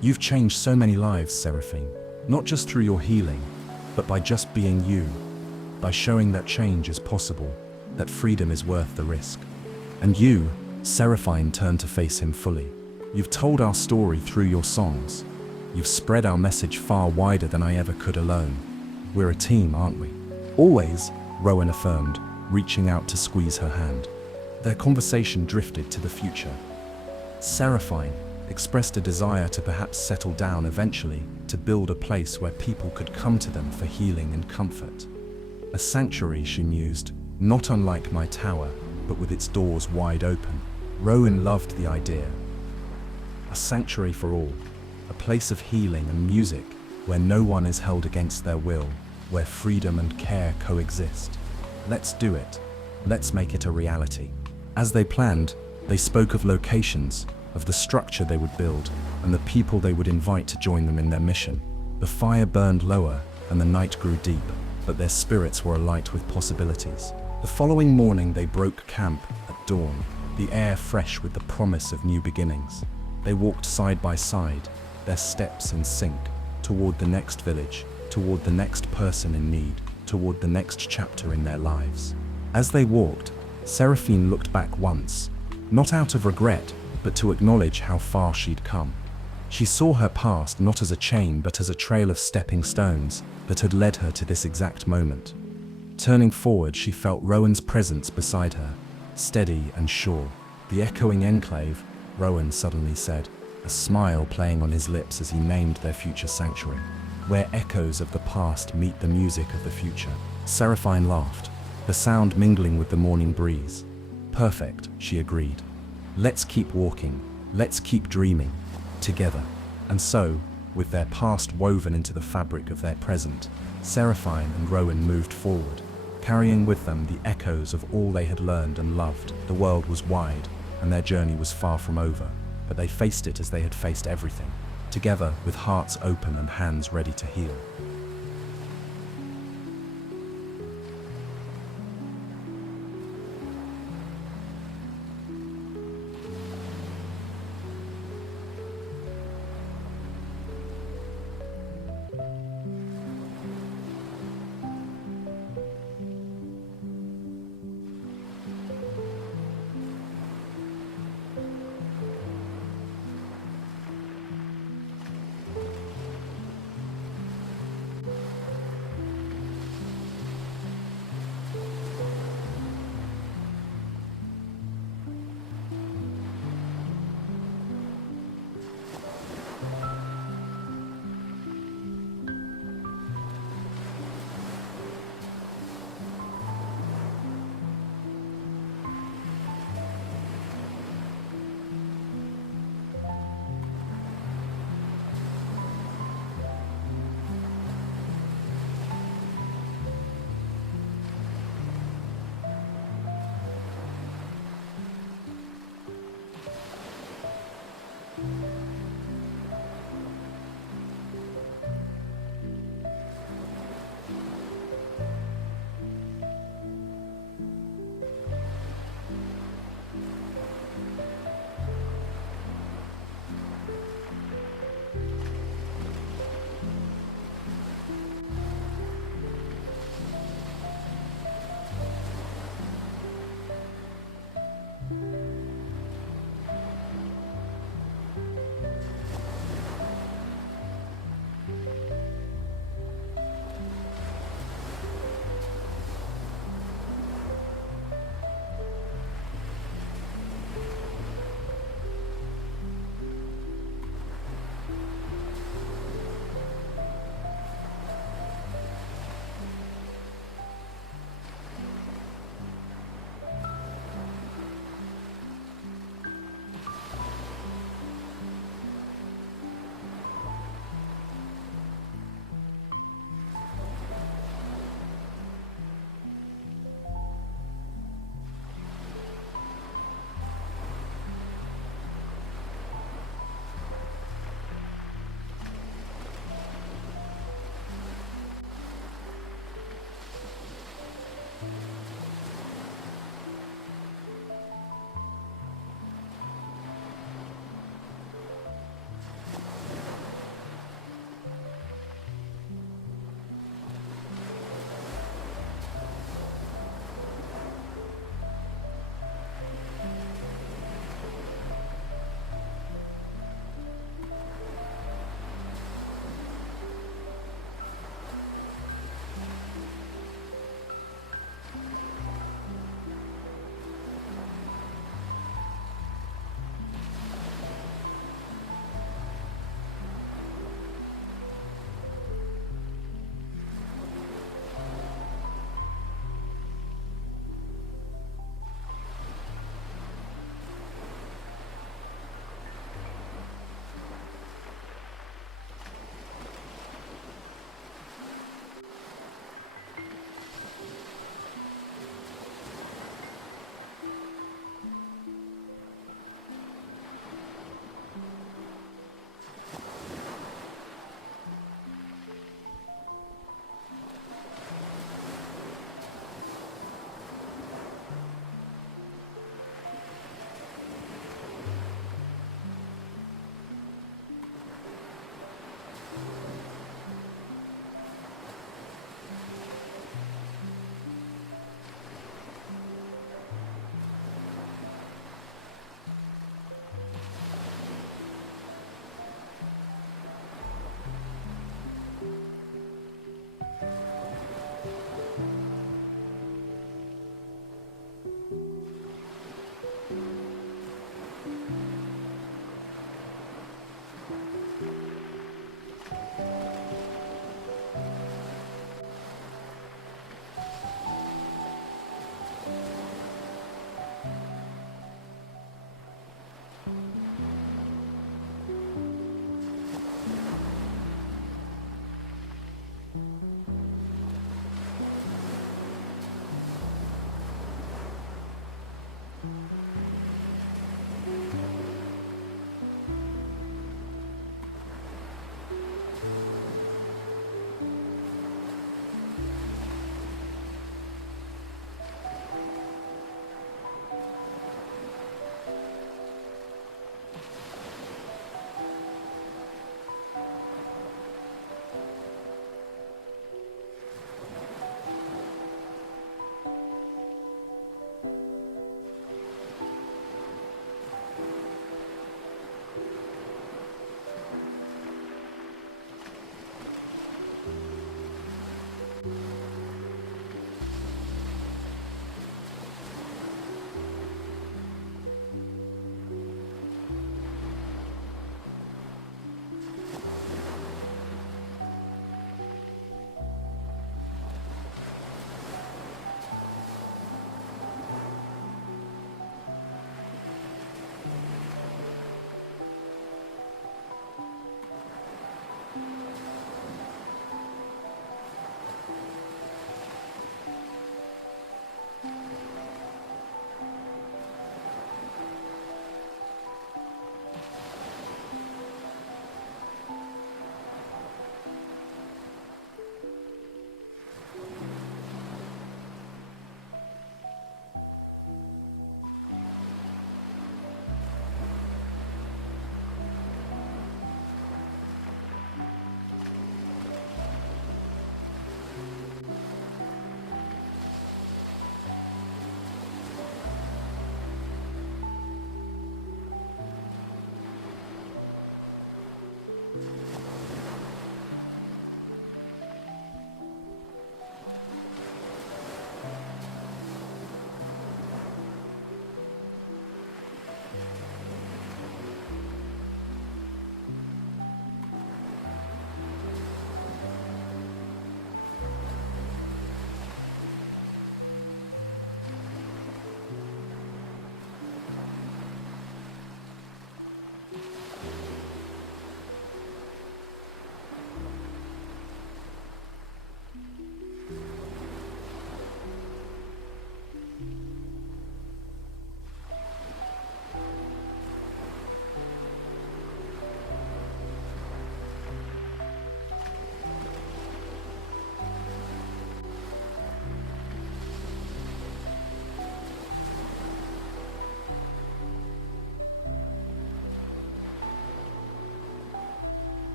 You've changed so many lives, Serene, not just through your healing, but by just being you, by showing that change is possible, that freedom is worth the risk. And you, Serene turned to face him fully. You've told our story through your songs. You've spread our message far wider than I ever could alone. We're a team, aren't we? Always, Rowan affirmed, reaching out to squeeze her hand. Their conversation drifted to the future. Serene expressed a desire to perhaps settle down eventually, to build a place where people could come to them for healing and comfort. A sanctuary, she mused, not unlike my tower, but with its doors wide open. Rowan loved the idea. A sanctuary for all, a place of healing and music, where no one is held against their will, where freedom and care coexist. Let's do it. Let's make it a reality. As they planned, they spoke of locations, of the structure they would build, and the people they would invite to join them in their mission. The fire burned lower, and the night grew deep, but their spirits were alight with possibilities. The following morning they broke camp at dawn, the air fresh with the promise of new beginnings. They walked side by side, their steps in sync, toward the next village, toward the next person in need, toward the next chapter in their lives. As they walked, Serene looked back once, not out of regret, but to acknowledge how far she'd come. She saw her past not as a chain but as a trail of stepping stones that had led her to this exact moment. Turning forward, she felt Rowan's presence beside her, steady and sure. The echoing enclave, Rowan suddenly said, a smile playing on his lips as he named their future sanctuary, where echoes of the past meet the music of the future. Serene laughed, the sound mingling with the morning breeze. Perfect, she agreed. Let's keep walking, let's keep dreaming, together. And so, with their past woven into the fabric of their present, Serene and Rowan moved forward, carrying with them the echoes of all they had learned and loved. The world was wide, and their journey was far from over, but they faced it as they had faced everything, together with hearts open and hands ready to heal.